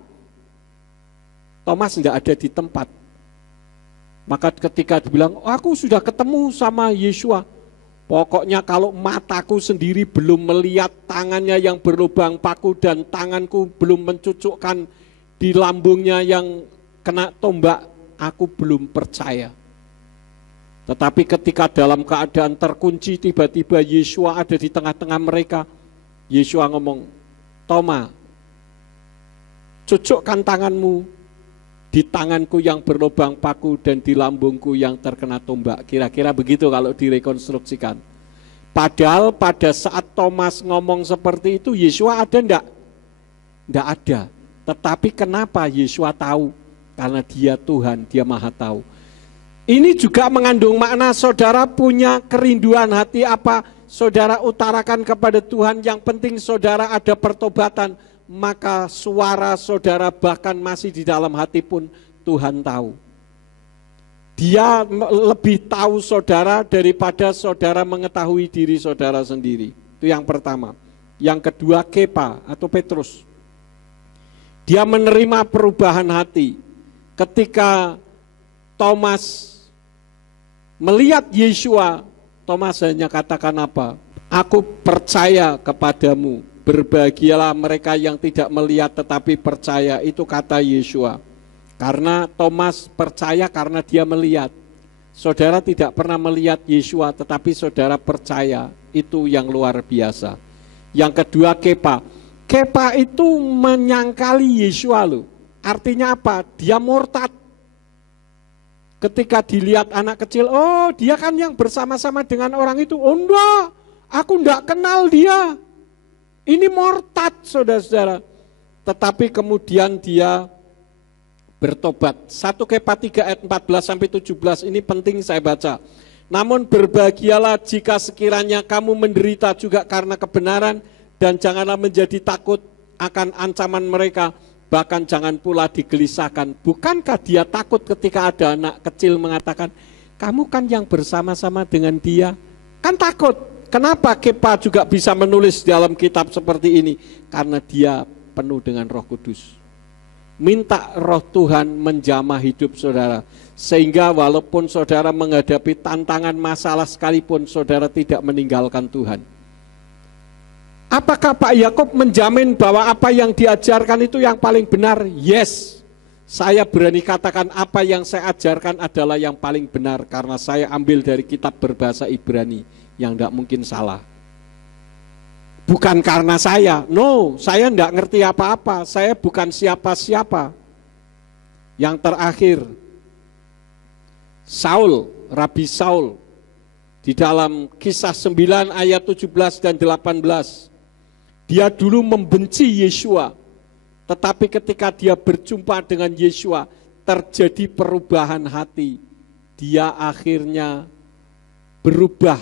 Thomas tidak ada di tempat. Maka ketika dibilang, oh, aku sudah ketemu sama Yeshua. Pokoknya kalau mataku sendiri belum melihat tangannya yang berlubang paku dan tanganku belum mencucukkan di lambungnya yang kena tombak, aku belum percaya. Tetapi ketika dalam keadaan terkunci, tiba-tiba Yeshua ada di tengah-tengah mereka. Yeshua ngomong, Thomas, cucukkan tanganmu di tanganku yang berlubang paku dan di lambungku yang terkena tombak. Kira-kira begitu kalau direkonstruksikan. Padahal pada saat Thomas ngomong seperti itu, Yeshua ada enggak? Enggak ada. Tetapi kenapa Yeshua tahu? Karena dia Tuhan, dia Maha Tahu. Ini juga mengandung makna saudara punya kerinduan hati apa? Saudara utarakan kepada Tuhan, yang penting saudara ada pertobatan. Maka suara saudara bahkan masih di dalam hati pun Tuhan tahu. Dia lebih tahu saudara daripada saudara mengetahui diri saudara sendiri. Itu yang pertama. Yang kedua, Kepa atau Petrus. Dia menerima perubahan hati. Ketika Thomas melihat Yeshua, Thomas hanya katakan apa? Aku percaya kepadamu. Berbahagialah mereka yang tidak melihat tetapi percaya. Itu kata Yeshua. Karena Thomas percaya karena dia melihat. Saudara tidak pernah melihat Yeshua tetapi saudara percaya. Itu yang luar biasa. Yang kedua, Kepa. Kepa itu menyangkali Yeshua loh. Artinya apa? Dia murtad. Ketika dilihat anak kecil, oh dia kan yang bersama-sama dengan orang itu. Oh enggak, aku enggak kenal dia. Ini murtad saudara-saudara. Tetapi kemudian dia bertobat. 1 Kepa 3 ayat 14 sampai 17 ini penting saya baca. Namun berbahagialah jika sekiranya kamu menderita juga karena kebenaran, dan janganlah menjadi takut akan ancaman mereka, bahkan jangan pula digelisahkan. Bukankah dia takut ketika ada anak kecil mengatakan, kamu kan yang bersama-sama dengan dia? Kan takut. Kenapa Kepa juga bisa menulis dalam kitab seperti ini? Karena dia penuh dengan Roh Kudus. Minta roh Tuhan menjamah hidup saudara. Sehingga walaupun saudara menghadapi tantangan masalah sekalipun, saudara tidak meninggalkan Tuhan. Apakah Pak Yakub menjamin bahwa apa yang diajarkan itu yang paling benar? Yes. Saya berani katakan apa yang saya ajarkan adalah yang paling benar. Karena saya ambil dari kitab berbahasa Ibrani yang tidak mungkin salah. Bukan karena saya, no, saya tidak ngerti apa-apa, saya bukan siapa-siapa. Yang terakhir, Saul, Rabi Saul, di dalam kisah 9 ayat 17 dan 18, dia dulu membenci Yeshua, tetapi ketika dia berjumpa dengan Yeshua, terjadi perubahan hati, dia akhirnya berubah.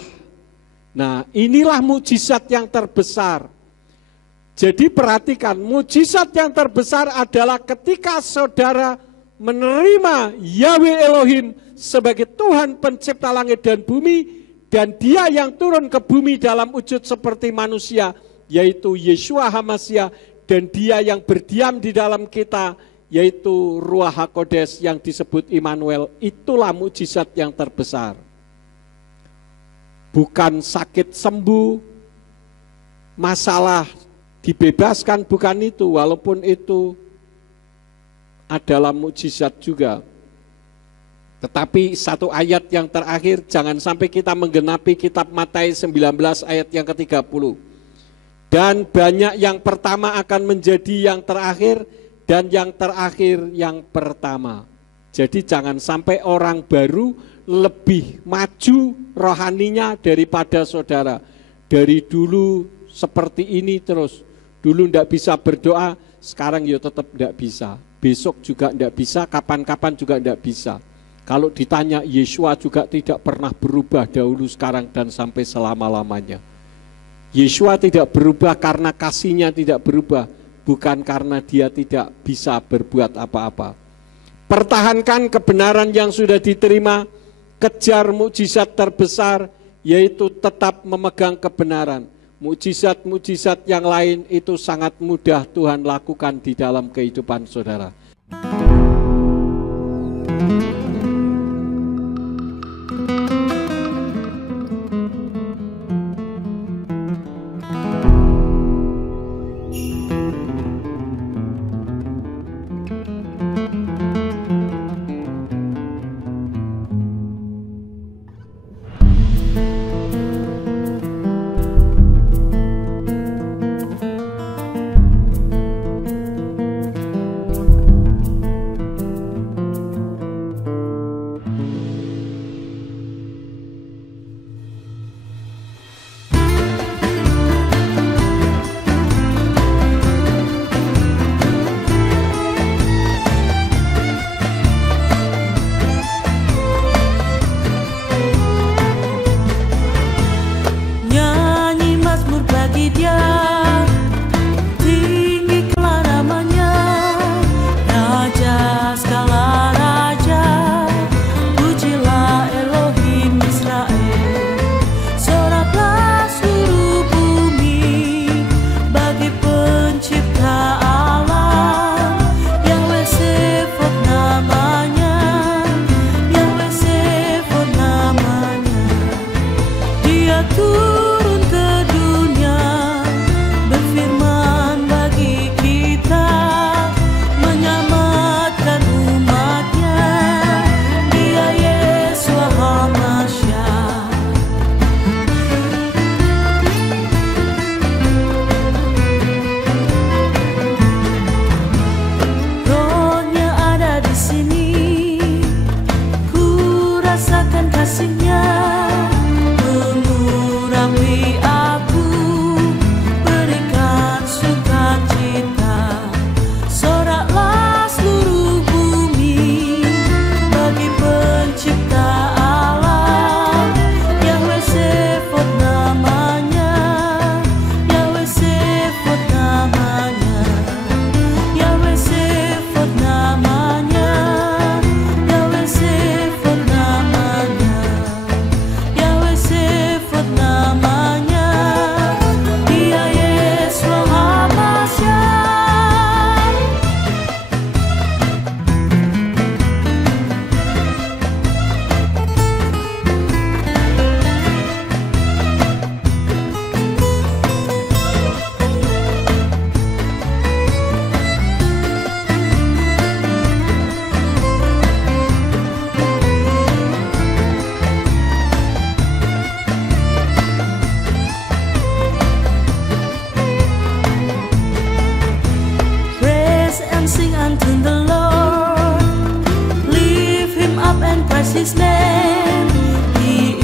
Nah, inilah mukjizat yang terbesar. Jadi perhatikan, mukjizat yang terbesar adalah ketika saudara menerima Yahweh Elohim sebagai Tuhan pencipta langit dan bumi, dan dia yang turun ke bumi dalam wujud seperti manusia, yaitu Yeshua HaMashiach, dan dia yang berdiam di dalam kita, yaitu Ruach HaKodes yang disebut Immanuel. Itulah mukjizat yang terbesar. Bukan sakit sembuh, masalah dibebaskan, bukan itu, walaupun itu adalah mukjizat juga. Tetapi satu ayat yang terakhir, jangan sampai kita menggenapi kitab Matius 19 ayat yang ke-30. Dan banyak yang pertama akan menjadi yang terakhir, dan yang terakhir yang pertama. Jadi jangan sampai orang baru lebih maju rohaninya daripada saudara. Dari dulu seperti ini terus. Dulu tidak bisa berdoa, sekarang ya tetap tidak bisa. Besok juga tidak bisa, kapan-kapan juga tidak bisa. Kalau ditanya, Yeshua juga tidak pernah berubah dahulu, sekarang, dan sampai selama-lamanya. Yeshua tidak berubah karena kasihnya tidak berubah, bukan karena dia tidak bisa berbuat apa-apa. Pertahankan kebenaran yang sudah diterima, kejar mukjizat terbesar, yaitu tetap memegang kebenaran. Mukjizat-mukjizat yang lain itu sangat mudah Tuhan lakukan di dalam kehidupan saudara. His name. He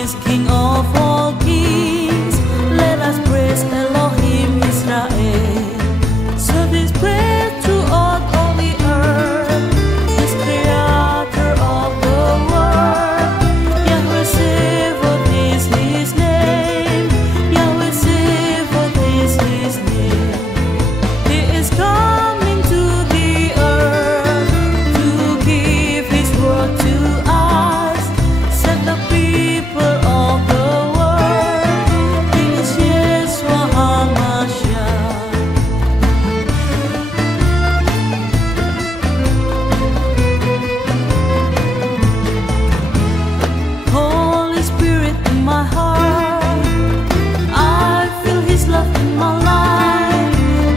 is King of all kings. Let us praise Elohim Israel. So this praise throughout all the earth. This creator of the world. Yahweh Sebaot is His name. Yahweh Sebaot is His name. He is coming to the earth to give His word to us. Set the people of the world. He is Yeshua HaMashiach. Holy Spirit in my heart, I feel His love in my life.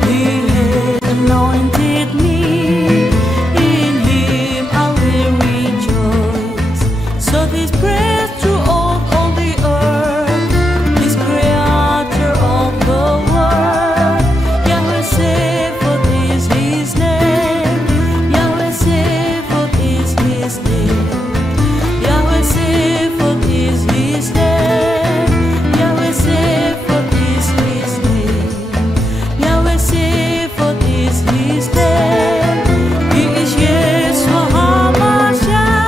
He has anointed me, in Him I will rejoice. So this praise throughout all the earth, this creator of the world. Yahweh Sebaot is His name. Yahweh Sebaot is His name. Yahweh Sebaot is His name. Yahweh Sebaot is His name. Yahweh Sebaot is His name. He is Yeshua HaMashiach.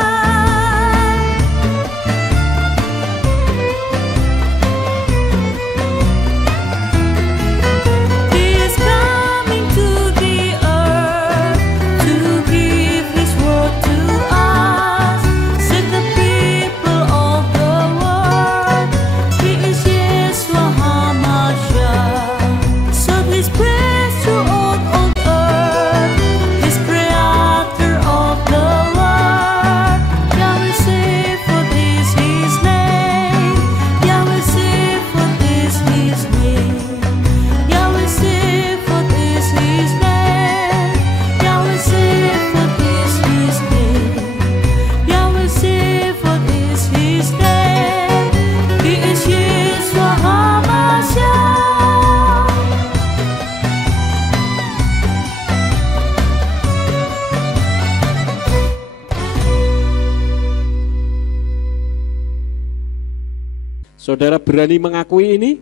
He is coming to the earth to give His word to us. Set the people of the world. He is Yeshua HaMashiach. So this praise throughout all earth. This creator of the world. Yahweh Sebaot is His name. Yahweh Sebaot is His name. Yahweh Sebaot is His name. Yahweh Sebaot is His name. Yahweh Sebaot is His name. He is Yeshua HaMashiach. Saudara berani mengakui ini?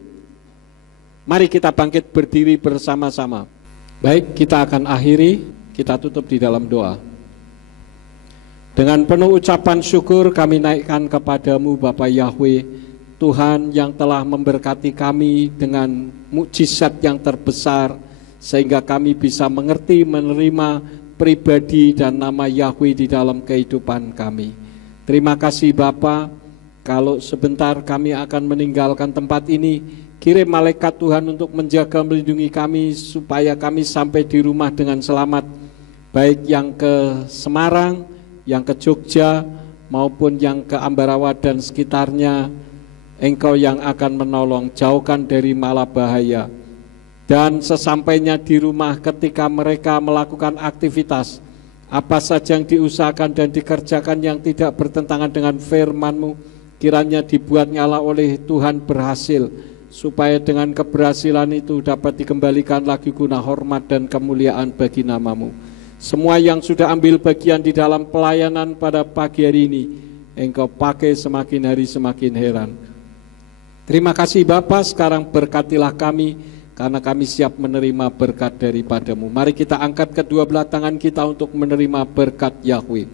Mari kita bangkit berdiri bersama-sama. Baik, kita akan akhiri, kita tutup di dalam doa. Dengan penuh ucapan syukur kami naikkan kepadamu Bapa Yahweh, Tuhan yang telah memberkati kami dengan mukjizat yang terbesar, sehingga kami bisa mengerti, menerima pribadi dan nama Yahweh di dalam kehidupan kami. Terima kasih Bapa. Kalau sebentar kami akan meninggalkan tempat ini, kirim malaikat Tuhan untuk menjaga melindungi kami supaya kami sampai di rumah dengan selamat, baik yang ke Semarang, yang ke Jogja, maupun yang ke Ambarawa dan sekitarnya. Engkau yang akan menolong, jauhkan dari mala bahaya. Dan sesampainya di rumah ketika mereka melakukan aktivitas, apa saja yang diusahakan dan dikerjakan yang tidak bertentangan dengan firman-Mu, kiranya dibuat nyala oleh Tuhan berhasil, supaya dengan keberhasilan itu dapat dikembalikan lagi guna hormat dan kemuliaan bagi nama-Mu. Semua yang sudah ambil bagian di dalam pelayanan pada pagi hari ini, Engkau pakai semakin hari semakin heran. Terima kasih Bapa, sekarang berkatilah kami, karena kami siap menerima berkat daripada-Mu. Mari kita angkat kedua belah tangan kita untuk menerima berkat Yahweh.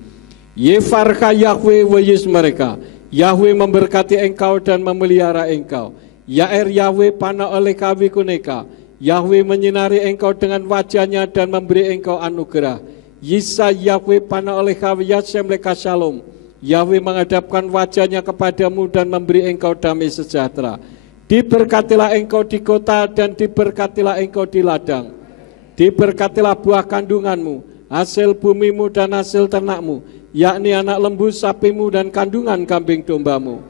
Yefarka Yahweh wa mereka. Yahweh memberkati engkau dan memelihara engkau. Yair Yahweh pana oleh kawi kuneka. Yahweh menyinari engkau dengan wajahnya dan memberi engkau anugerah. Yisa Yahweh pana oleh kawi yasem leka shalom. Yahweh menghadapkan wajahnya kepadamu dan memberi engkau damai sejahtera. Diberkatilah engkau di kota dan diberkatilah engkau di ladang. Diberkatilah buah kandunganmu, hasil bumimu dan hasil ternakmu, yakni anak lembu sapimu dan kandungan kambing dombamu.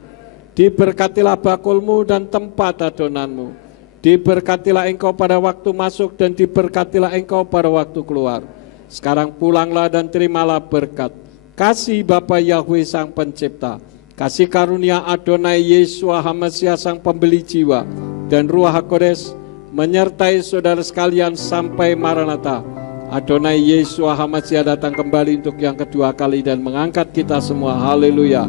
Diberkatilah bakulmu dan tempat adonanmu. Diberkatilah engkau pada waktu masuk dan diberkatilah engkau pada waktu keluar. Sekarang pulanglah dan terimalah berkat. Kasih Bapa Yahweh Sang Pencipta, kasih karunia Adonai Yeshua HaMashiach Sang Pembeli jiwa, dan Ruach HaKodes menyertai saudara sekalian sampai Maranatha. Adonai Yeshua HaMashiach datang kembali untuk yang kedua kali dan mengangkat kita semua. Haleluya.